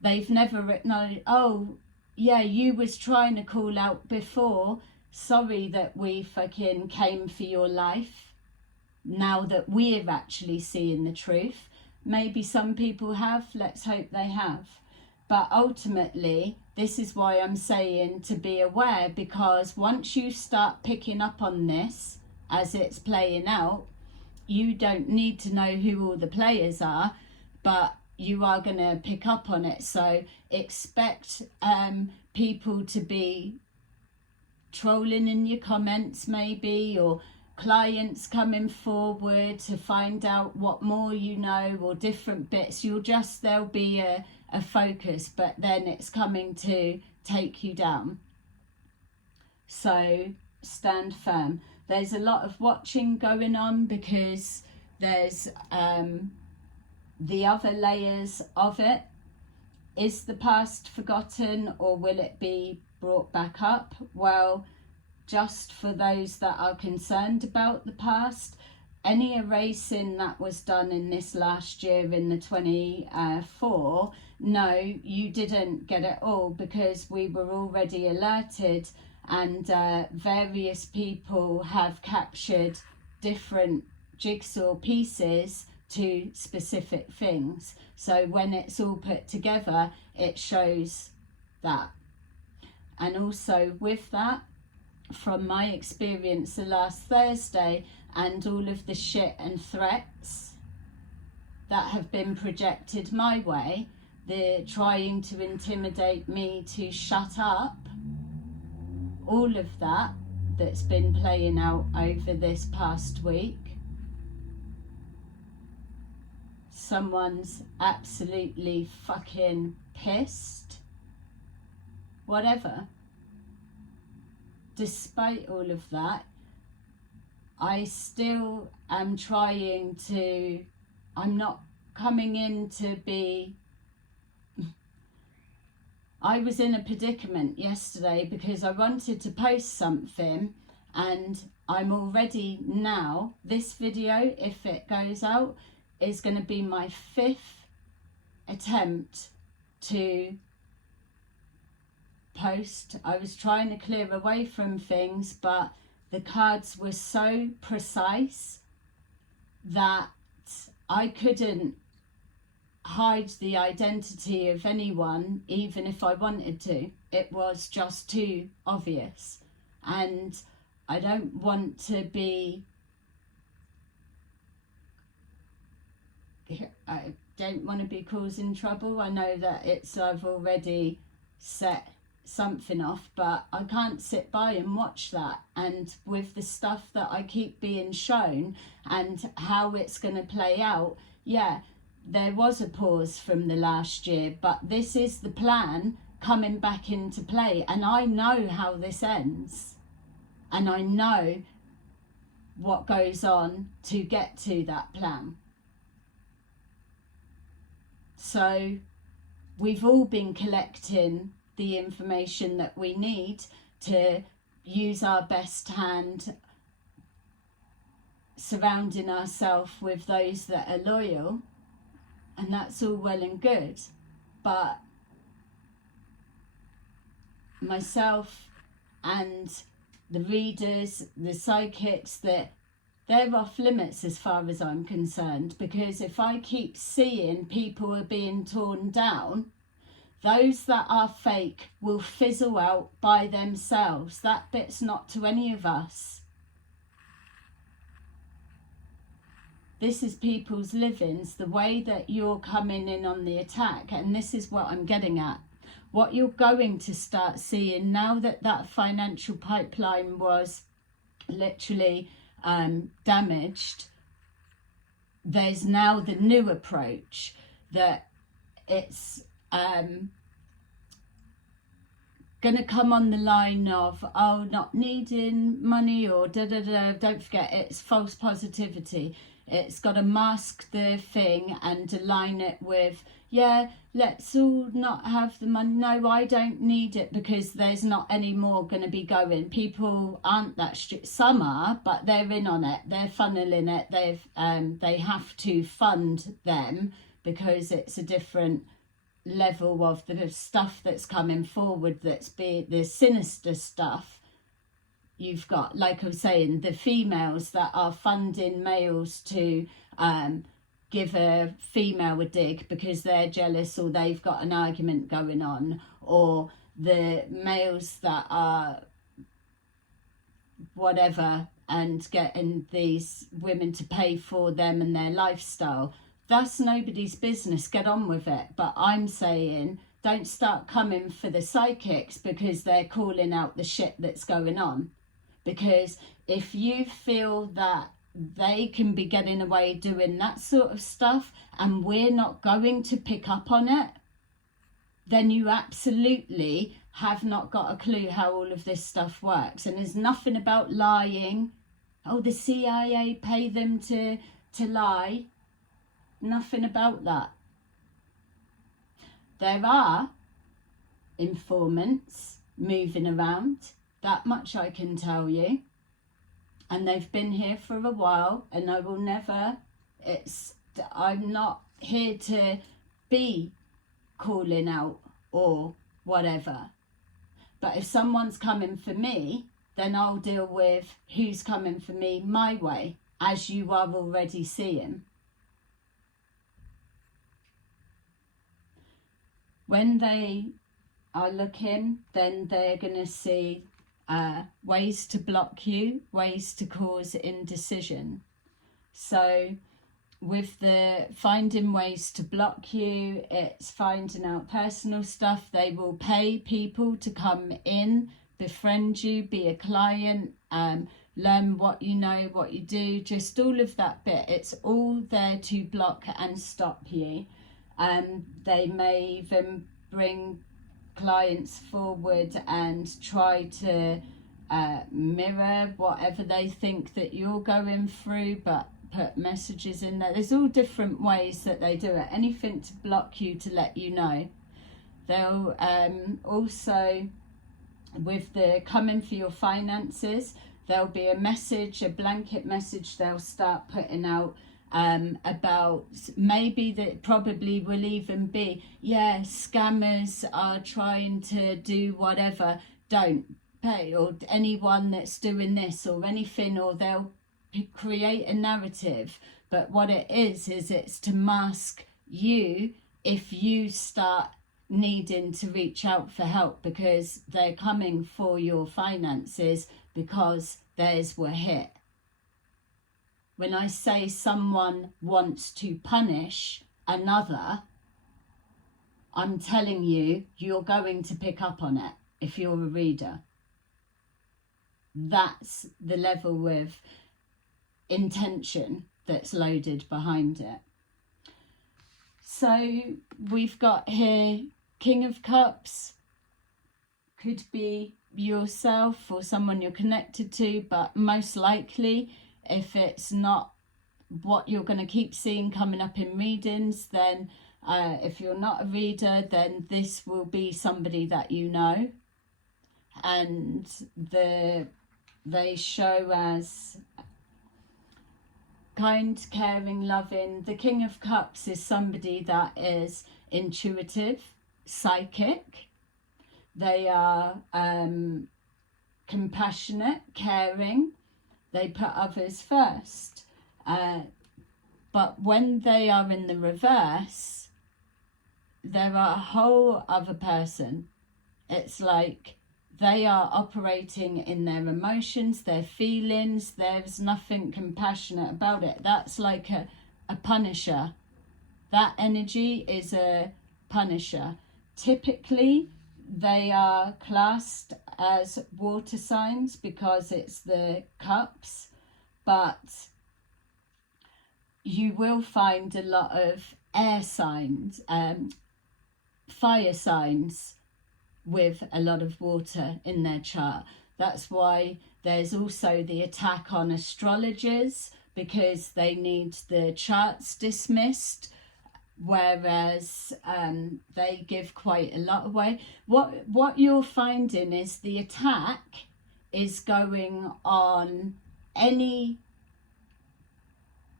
They've never acknowledged, oh yeah, you was trying to call out before, sorry that we fucking came for your life, now that we're actually seeing the truth. Maybe some people have, let's hope they have. But ultimately, this is why I'm saying to be aware, because once you start picking up on this as it's playing out, you don't need to know who all the players are, but you are going to pick up on it. So expect people to be trolling in your comments maybe, or clients coming forward to find out what more you know, or different bits. There'll be a focus, but then it's coming to take you down. So stand firm. There's a lot of watching going on, because there's the other layers of it. Is the past forgotten, or will it be brought back up. Well, just for those that are concerned about the past, any erasing that was done in this last year in the 24, no, you didn't get it all, because we were already alerted, and various people have captured different jigsaw pieces to specific things. So when it's all put together, it shows that. And also with that, from my experience the last Thursday, and all of the shit and threats that have been projected my way, they're trying to intimidate me to shut up, all of that that's been playing out over this past week, someone's absolutely fucking pissed, whatever. Despite all of that, I still am trying to, I'm not coming in to be, I was in a predicament yesterday because I wanted to post something, and I'm already now, this video, if it goes out, is going to be my 5th attempt to post. I was trying to clear away from things, but the cards were so precise that I couldn't hide the identity of anyone, even if I wanted to. It was just too obvious, and I don't want to be, I don't want to be causing trouble. I know that I've already set something off, but I can't sit by and watch that. And with the stuff that I keep being shown and how it's going to play out, yeah, there was a pause from the last year, but this is the plan coming back into play, and I know how this ends, and I know what goes on to get to that plan. So we've all been collecting the information that we need to use our best hand, surrounding ourselves with those that are loyal, and that's all well and good, but myself and the readers, the psychics, that they're off limits as far as I'm concerned, because if I keep seeing people are being torn down, those that are fake will fizzle out by themselves. That bit's not to any of us. This is people's livings, the way that you're coming in on the attack, and this is what I'm getting at. What you're going to start seeing now that that financial pipeline was literally damaged, there's now the new approach that it's going to come on the line of, oh, not needing money or da-da-da. Don't forget, it's false positivity. It's got to mask the thing and align it with, yeah, let's all not have the money. No, I don't need it because there's not any more going to be going. People aren't that strict. Some are, but they're in on it. They're funneling it. They have to fund them because it's a different level of the stuff that's coming forward. That's the sinister stuff. You've got, like I was saying, the females that are funding males to give a female a dig because they're jealous or they've got an argument going on, or the males that are whatever and getting these women to pay for them and their lifestyle. That's nobody's business. Get on with it. But I'm saying, don't start coming for the psychics because they're calling out the shit that's going on. Because if you feel that they can be getting away doing that sort of stuff and we're not going to pick up on it, then you absolutely have not got a clue how all of this stuff works. And there's nothing about lying. Oh, the CIA pay them to lie. Nothing about that. There are informants moving around. That much I can tell you. And they've been here for a while, and I will never, I'm not here to be calling out or whatever. But if someone's coming for me, then I'll deal with who's coming for me my way, as you are already seeing. When they are looking, then they're going to see ways to block you, ways to cause indecision. So with the finding ways to block you, it's finding out personal stuff. They will pay people to come in, befriend you, be a client, learn what you know, what you do, just all of that bit. It's all there to block and stop you. They may even bring clients forward and try to mirror whatever they think that you're going through, but put messages in there. There's all different ways that they do it. Anything to block you, to let you know. They'll also, with the coming for your finances, there'll be a message, a blanket message they'll start putting out about, maybe that probably will even be, yeah, scammers are trying to do whatever, don't pay, or anyone that's doing this or anything, or they'll create a narrative. But what it is it's to mask you if you start needing to reach out for help, because they're coming for your finances because theirs were hit. When I say someone wants to punish another, I'm telling you, you're going to pick up on it if you're a reader. That's the level of intention that's loaded behind it. So we've got here King of Cups. Could be yourself or someone you're connected to, but most likely, if it's not what you're going to keep seeing coming up in readings, then if you're not a reader, then this will be somebody that you know. And they show as kind, caring, loving. The King of Cups is somebody that is intuitive, psychic. They are compassionate, caring. They put others first. But when they are in the reverse, they're a whole other person. It's like they are operating in their emotions, their feelings. There's nothing compassionate about it. That's like a punisher. That energy is a punisher. Typically, they are classed as water signs because it's the cups, but you will find a lot of air signs, fire signs with a lot of water in their chart. That's why there's also the attack on astrologers, because they need the charts dismissed, whereas they give quite a lot away. What you're finding is the attack is going on any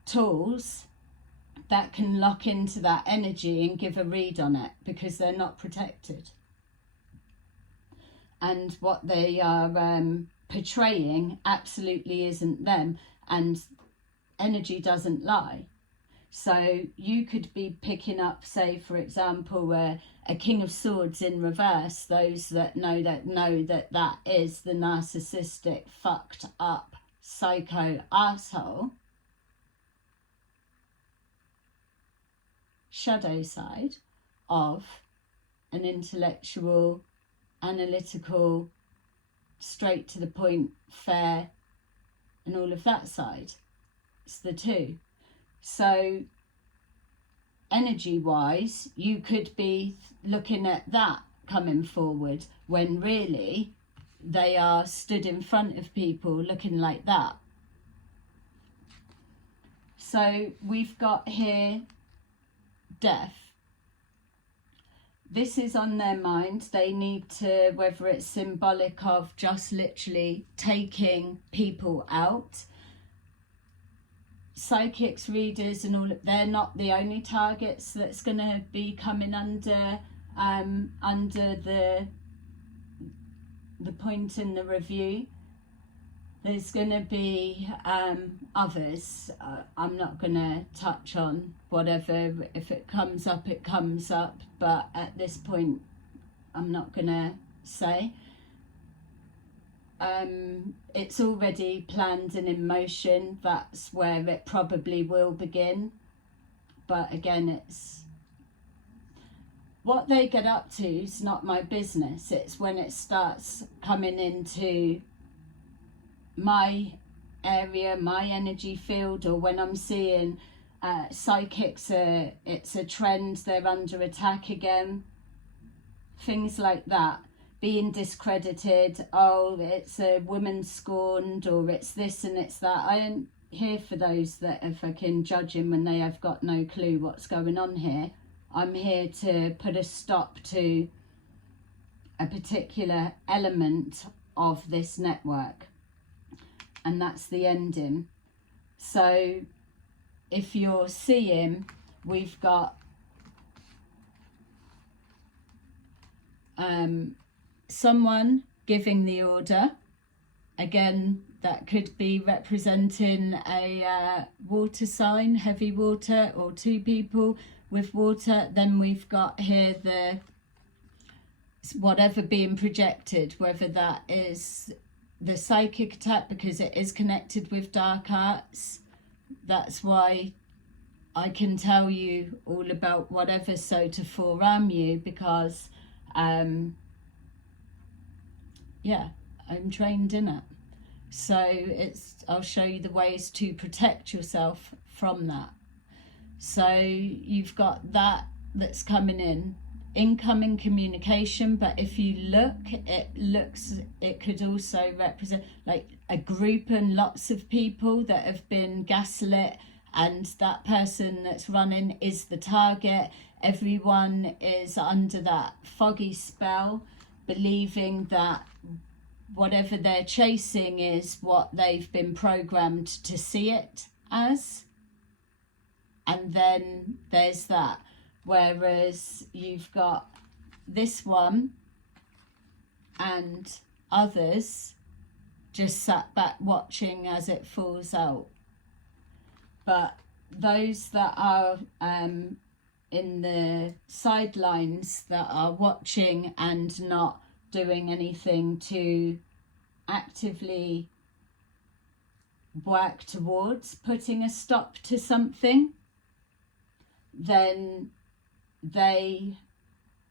tools that can lock into that energy and give a read on it, because they're not protected. And what they are portraying absolutely isn't them, and energy doesn't lie. So you could be picking up, say, for example, a King of Swords in reverse. Those that know that is the narcissistic, fucked up, psycho asshole. Shadow side of an intellectual, analytical, straight to the point, fair, and all of that side. It's the two. So energy wise, you could be looking at that coming forward, when really they are stood in front of people looking like that. So we've got here Death. this is on their mind. They need to, whether it's symbolic of just literally taking people out. Psychics, readers and all, they're not the only targets that's going to be coming under the point in the review. There's going to be others. I'm not going to touch on whatever. If it comes up, it comes up. But at this point, I'm not going to say. It's already planned and in motion. That's where it probably will begin. But again, it's what they get up to is not my business. It's when it starts coming into my area, my energy field, or when I'm seeing psychics, it's a trend, they're under attack again, things like that, being discredited. Oh, it's a woman scorned, or it's this and it's that. I ain't here for those that are fucking judging when they have got no clue what's going on here. I'm here to put a stop to a particular element of this network. And that's the ending. So if you're seeing, we've got someone giving the order. Again, that could be representing a water sign, heavy water, or two people with water. Then we've got here the whatever being projected, whether that is the psychic attack, because it is connected with dark arts. That's why I can tell you all about whatever, so to forearm you, because yeah, I'm trained in it. So I'll show you the ways to protect yourself from that. So you've got that's coming in, incoming communication. But if you look, it could also represent like a group and lots of people that have been gaslit, and that person that's running is the target. Everyone is under that foggy spell, believing that whatever they're chasing is what they've been programmed to see it as. And then there's that. Whereas you've got this one and others just sat back watching as it falls out. But those that are in the sidelines, that are watching and not doing anything to actively work towards putting a stop to something, then they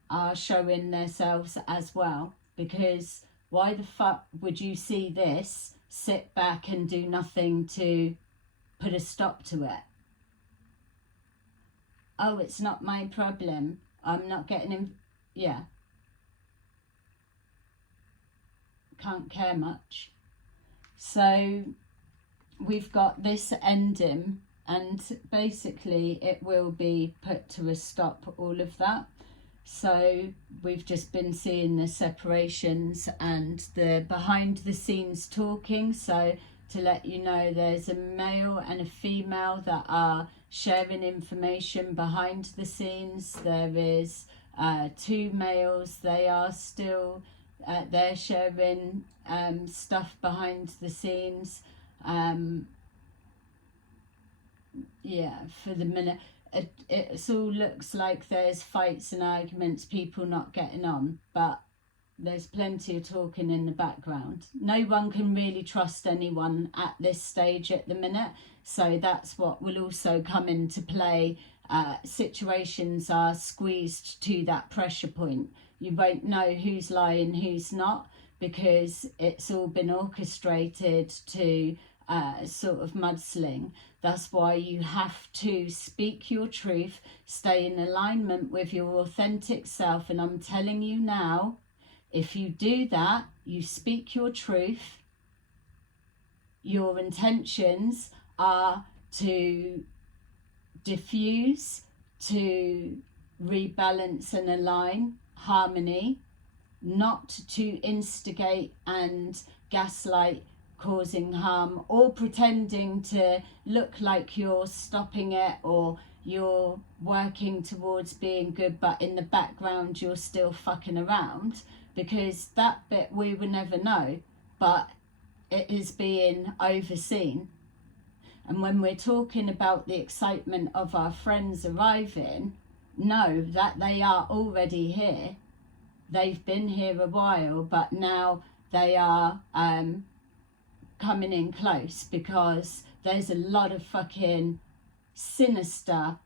are showing themselves as well. Because why the fuck would you see this, sit back and do nothing to put a stop to it? Oh, it's not my problem. I'm not getting in. Yeah. Can't care much. So we've got this ending, and basically it will be put to a stop, all of that. So we've just been seeing the separations and the behind the scenes talking. So to let you know, there's a male and a female that are sharing information behind the scenes. There is two males, they are still they're sharing stuff behind the scenes. Yeah, for the minute it all looks like there's fights and arguments, people not getting on, but there's plenty of talking in the background. No one can really trust anyone at this stage at the minute, so that's what will also come into play. Situations are squeezed to that pressure point. You won't know who's lying, who's not, because it's all been orchestrated to sort of mudsling. That's why you have to speak your truth, stay in alignment with your authentic self. And I'm telling you now, if you do that, you speak your truth, your intentions are to diffuse, to rebalance and align harmony, not to instigate and gaslight, causing harm, or pretending to look like you're stopping it or you're working towards being good, but in the background you're still fucking around, because that bit we will never know, but it is being overseen. And when we're talking about the excitement of our friends arriving, know that they are already here. They've been here a while, but now they are coming in close, because there's a lot of fucking sinister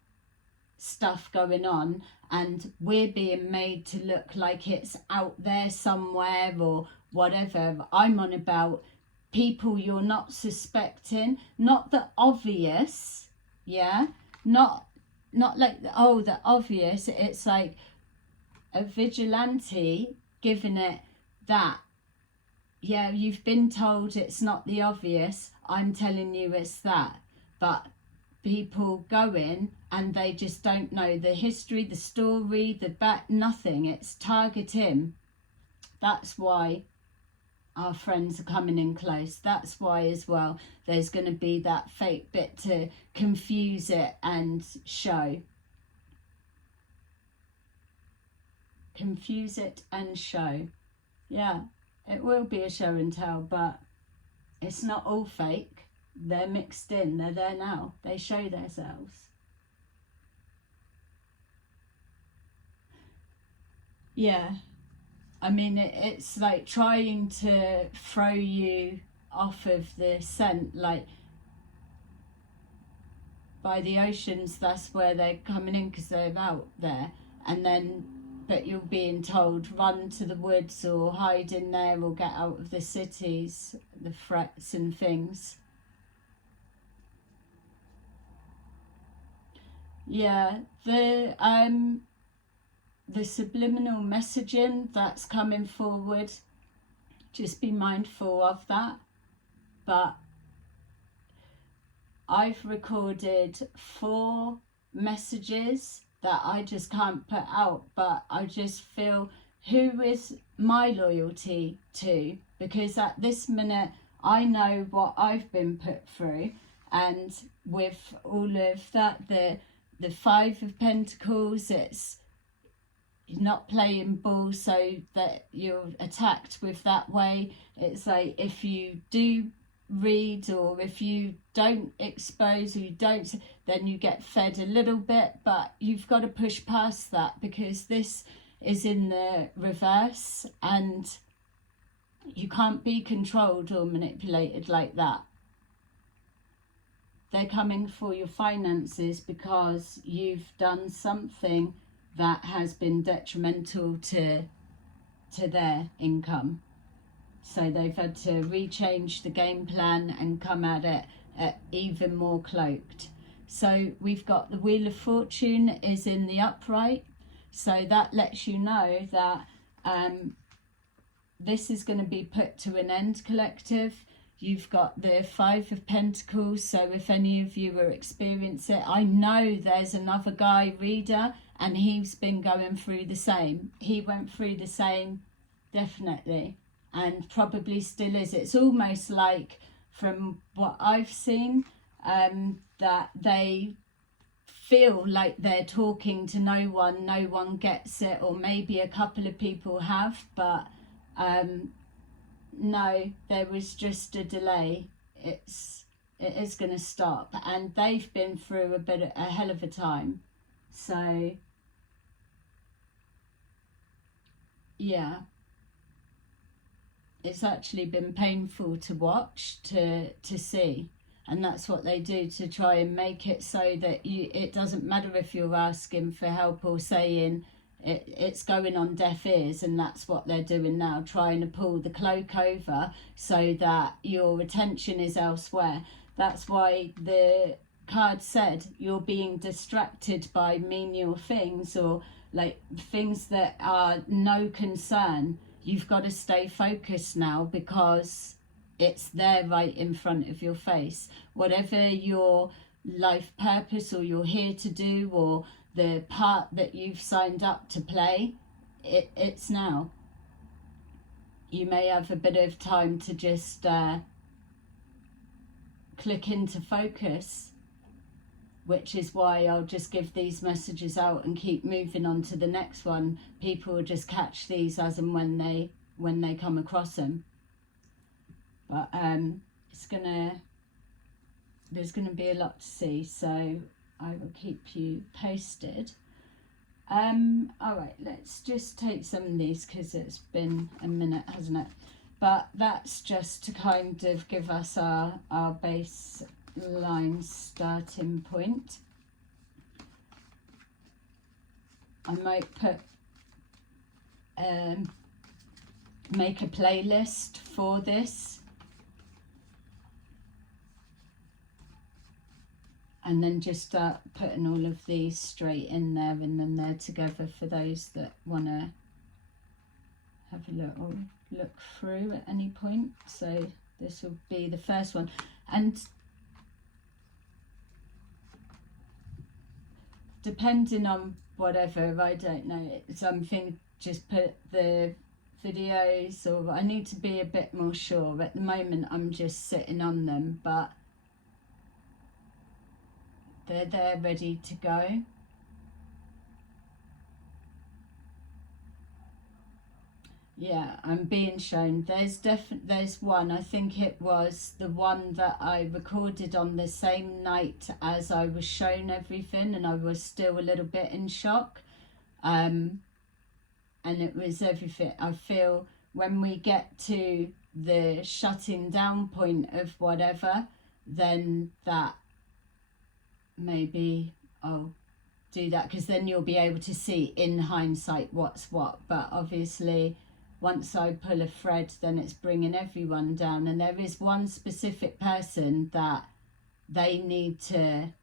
stuff going on, and we're being made to look like it's out there somewhere or whatever. I'm on about people you're not suspecting, not the obvious, yeah, not like the obvious. It's like a vigilante giving it that, yeah, you've been told it's not the obvious, I'm telling you it's that. But people go in and they just don't know the history, the story, the back, nothing. It's targeting. That's why our friends are coming in close. That's why as well there's going to be that fake bit to confuse it and show. Confuse it and show. Yeah, it will be a show and tell, but it's not all fake. They're mixed in. They're there now. They show themselves. Yeah. I mean, it's like trying to throw you off of the scent, like by the oceans, that's where they're coming in because they're out there. And then, but you're being told, run to the woods or hide in there or get out of the cities, the threats and things. Yeah, the subliminal messaging that's coming forward, just be mindful of that. But I've recorded 4 messages that I just can't put out, but I just feel, who is my loyalty to? Because at this minute I know what I've been put through, and with all of that, the 5 of Pentacles, it's not playing ball so that you're attacked with that way. It's like, if you do read, or if you don't expose, or you don't, then you get fed a little bit, but you've got to push past that, because this is in the reverse and you can't be controlled or manipulated like that. They're coming for your finances because you've done something that has been detrimental to their income. So they've had to rechange the game plan and come at it even more cloaked. So we've got the Wheel of Fortune is in the upright. So that lets you know that this is going to be put to an end, collective. You've got the 5 of Pentacles. So if any of you are experiencing it, I know there's another guy reader and he's been going through the same. He went through the same, definitely, and probably still is. It's almost like, from what I've seen, that they feel like they're talking to no one gets it, or maybe a couple of people have, but no, there was just a delay. It is going to stop, and they've been through a hell of a time. So yeah, it's actually been painful to watch, to see. And that's what they do, to try and make it so that it doesn't matter if you're asking for help or saying it's going on deaf ears. And that's what they're doing now, trying to pull the cloak over so that your attention is elsewhere. That's why the card said you're being distracted by menial things, or like things that are no concern. You've got to stay focused now, because it's there right in front of your face. Whatever your life purpose, or you're here to do, or the part that you've signed up to play, it's now. You may have a bit of time to just click into focus, which is why I'll just give these messages out and keep moving on to the next one. People will just catch these as and when they come across them. But there's gonna be a lot to see, so I will keep you posted. All right, let's just take some of these because it's been a minute, hasn't it? But that's just to kind of give us our baseline starting point. I might put make a playlist for this, and then just start putting all of these straight in there, and then they're together for those that want to have a little look through at any point. So this will be the first one, and depending on whatever, I don't know, something, just put the videos, or I need to be a bit more sure. At the moment I'm just sitting on them, but they're there ready to go. Yeah, I'm being shown. There's one, I think it was the one that I recorded on the same night as I was shown everything, and I was still a little bit in shock. And it was everything. I feel when we get to the shutting down point of whatever, then that maybe I'll do that, because then you'll be able to see in hindsight what's what. But obviously once I pull a thread, then it's bringing everyone down. And there is one specific person that they need to,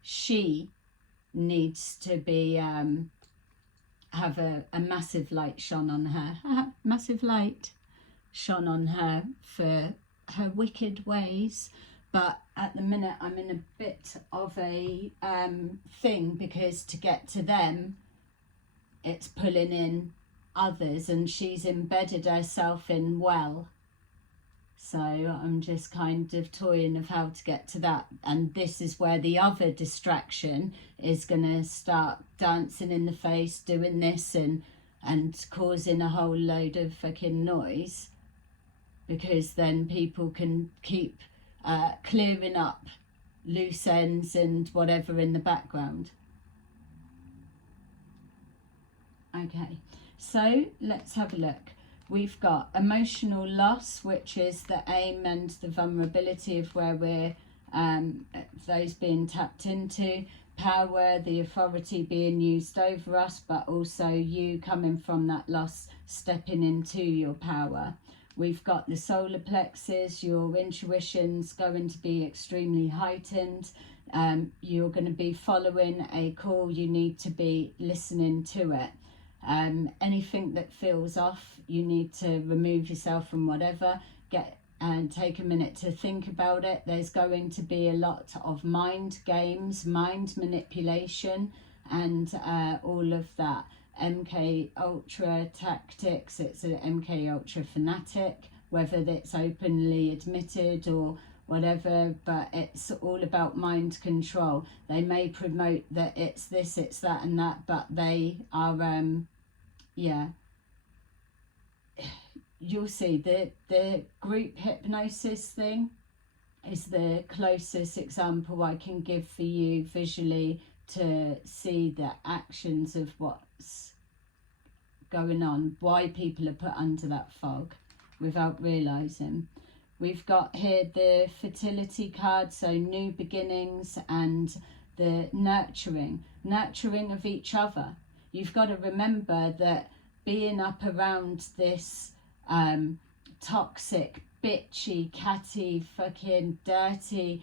she needs to be have a massive light shone on her. Massive light shone on her for her wicked ways. But at the minute I'm in a bit of a thing, because to get to them, it's pulling in others, and she's embedded herself in well. So I'm just kind of toying of how to get to that. And this is where the other distraction is going to start dancing in the face, doing this and causing a whole load of fucking noise, because then people can keep clearing up loose ends and whatever in the background. Okay, so let's have a look. We've got emotional loss, which is the aim and the vulnerability of where we're those being tapped into. Power, the authority being used over us, but also you coming from that loss, stepping into your power. We've got the solar plexus, your intuition's going to be extremely heightened. You're going to be following a call, you need to be listening to it. Anything that feels off, you need to remove yourself from whatever. Get and take a minute to think about it. There's going to be a lot of mind games, mind manipulation, and all of that. MK Ultra tactics, it's an MK Ultra fanatic, whether that's openly admitted or whatever, but it's all about mind control. They may promote that it's this, it's that and that, but they are yeah, you'll see the group hypnosis thing is the closest example I can give for you visually to see the actions of what's going on, why people are put under that fog without realizing. We've got here the fertility card, so new beginnings, and the nurturing of each other. You've got to remember that being up around this toxic, bitchy, catty, fucking dirty,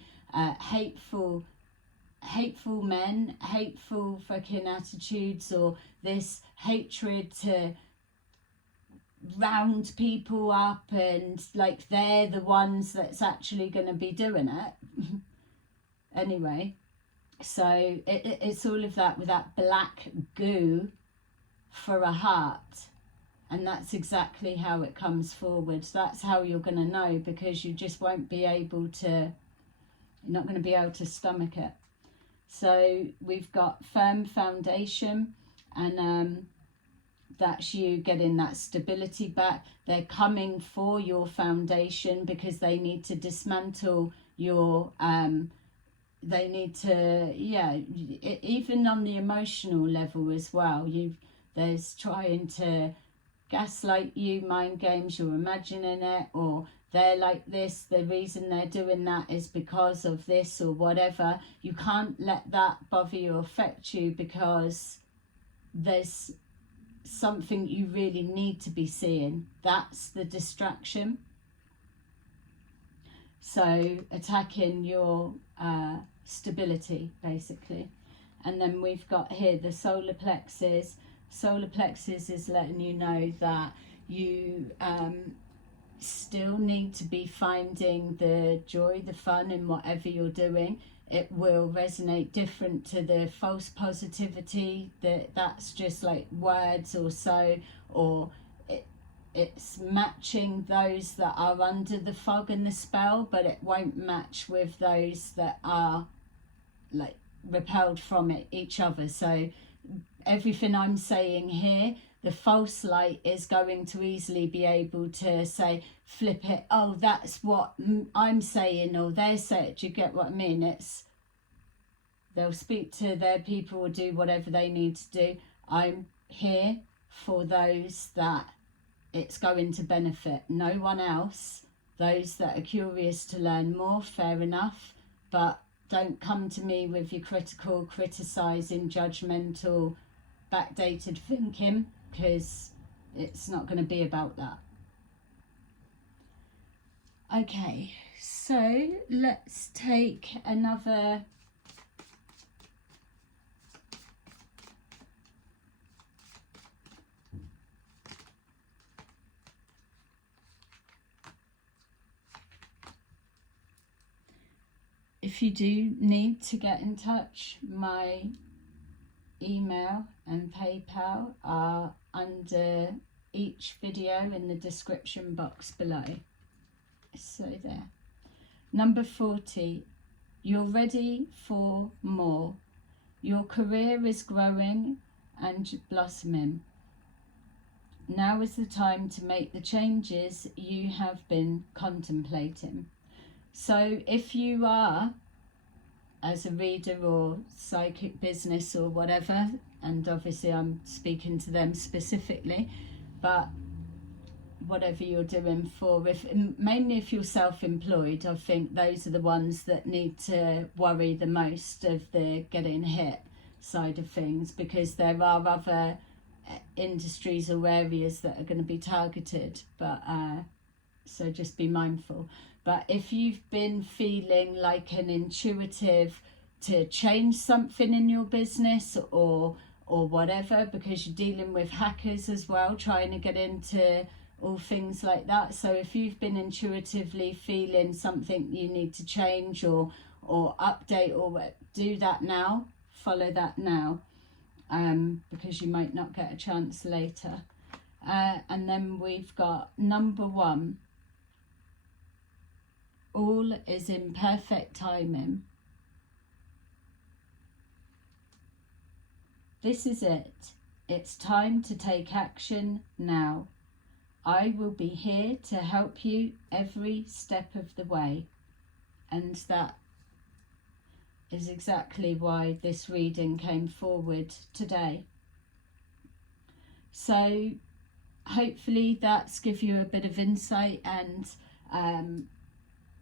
hateful men, hateful fucking attitudes, or this hatred to round people up and like they're the ones that's actually going to be doing it. Anyway, So it's all of that with that black goo for a heart. And that's exactly how it comes forward. That's how you're going to know, because you just won't be able to, you're not going to be able to stomach it. So we've got firm foundation, and that's you getting that stability back. They're coming for your foundation because they need to dismantle your, they need to, yeah, even on the emotional level as well. There's trying to gaslight you, mind games, you're imagining it, or they're like this, the reason they're doing that is because of this or whatever. You can't let that bother you or affect you, because there's something you really need to be seeing. That's the distraction. So attacking your stability, basically. And then we've got here the solar plexus. Solar plexus is letting you know that you still need to be finding the joy, the fun in whatever you're doing. It will resonate different to the false positivity, that's just like words or so, or it's matching those that are under the fog and the spell, but it won't match with those that are like repelled from each other. So everything I'm saying here, the false light is going to easily be able to say, flip it, oh, that's what I'm saying, or they're saying. Do you get what I mean? They'll speak to their people or do whatever they need to do. I'm here for those that it's going to benefit. No one else. Those that are curious to learn more, fair enough, but don't come to me with your critical, criticising, judgmental, backdated thinking, because it's not going to be about that. Okay, so let's take another if you do need to get in touch, my email and PayPal are under each video in the description box below. So there. Number 40, you're ready for more. Your career is growing and blossoming. Now is the time to make the changes you have been contemplating. So if you are, as a reader or psychic business or whatever, and obviously I'm speaking to them specifically, but whatever you're doing for, mainly if you're self-employed, I think those are the ones that need to worry the most of the getting hit side of things, because there are other industries or areas that are going to be targeted, but so just be mindful. But if you've been feeling like an intuitive to change something in your business or whatever, because you're dealing with hackers as well, trying to get into all things like that. So if you've been intuitively feeling something you need to change or update, or do that now, follow that now, because you might not get a chance later. And then we've got number 1. All is in perfect timing. This is it. It's time to take action now. I will be here to help you every step of the way. And that is exactly why this reading came forward today. So hopefully that's give you a bit of insight and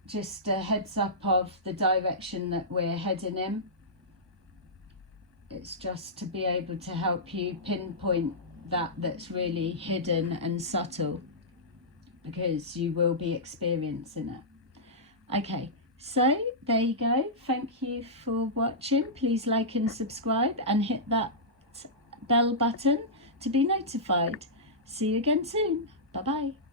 just a heads up of the direction that we're heading in. It's just to be able to help you pinpoint that's really hidden and subtle, because you will be experiencing it. Okay, so there you go. Thank you for watching. Please like and subscribe and hit that bell button to be notified. See you again soon. Bye bye.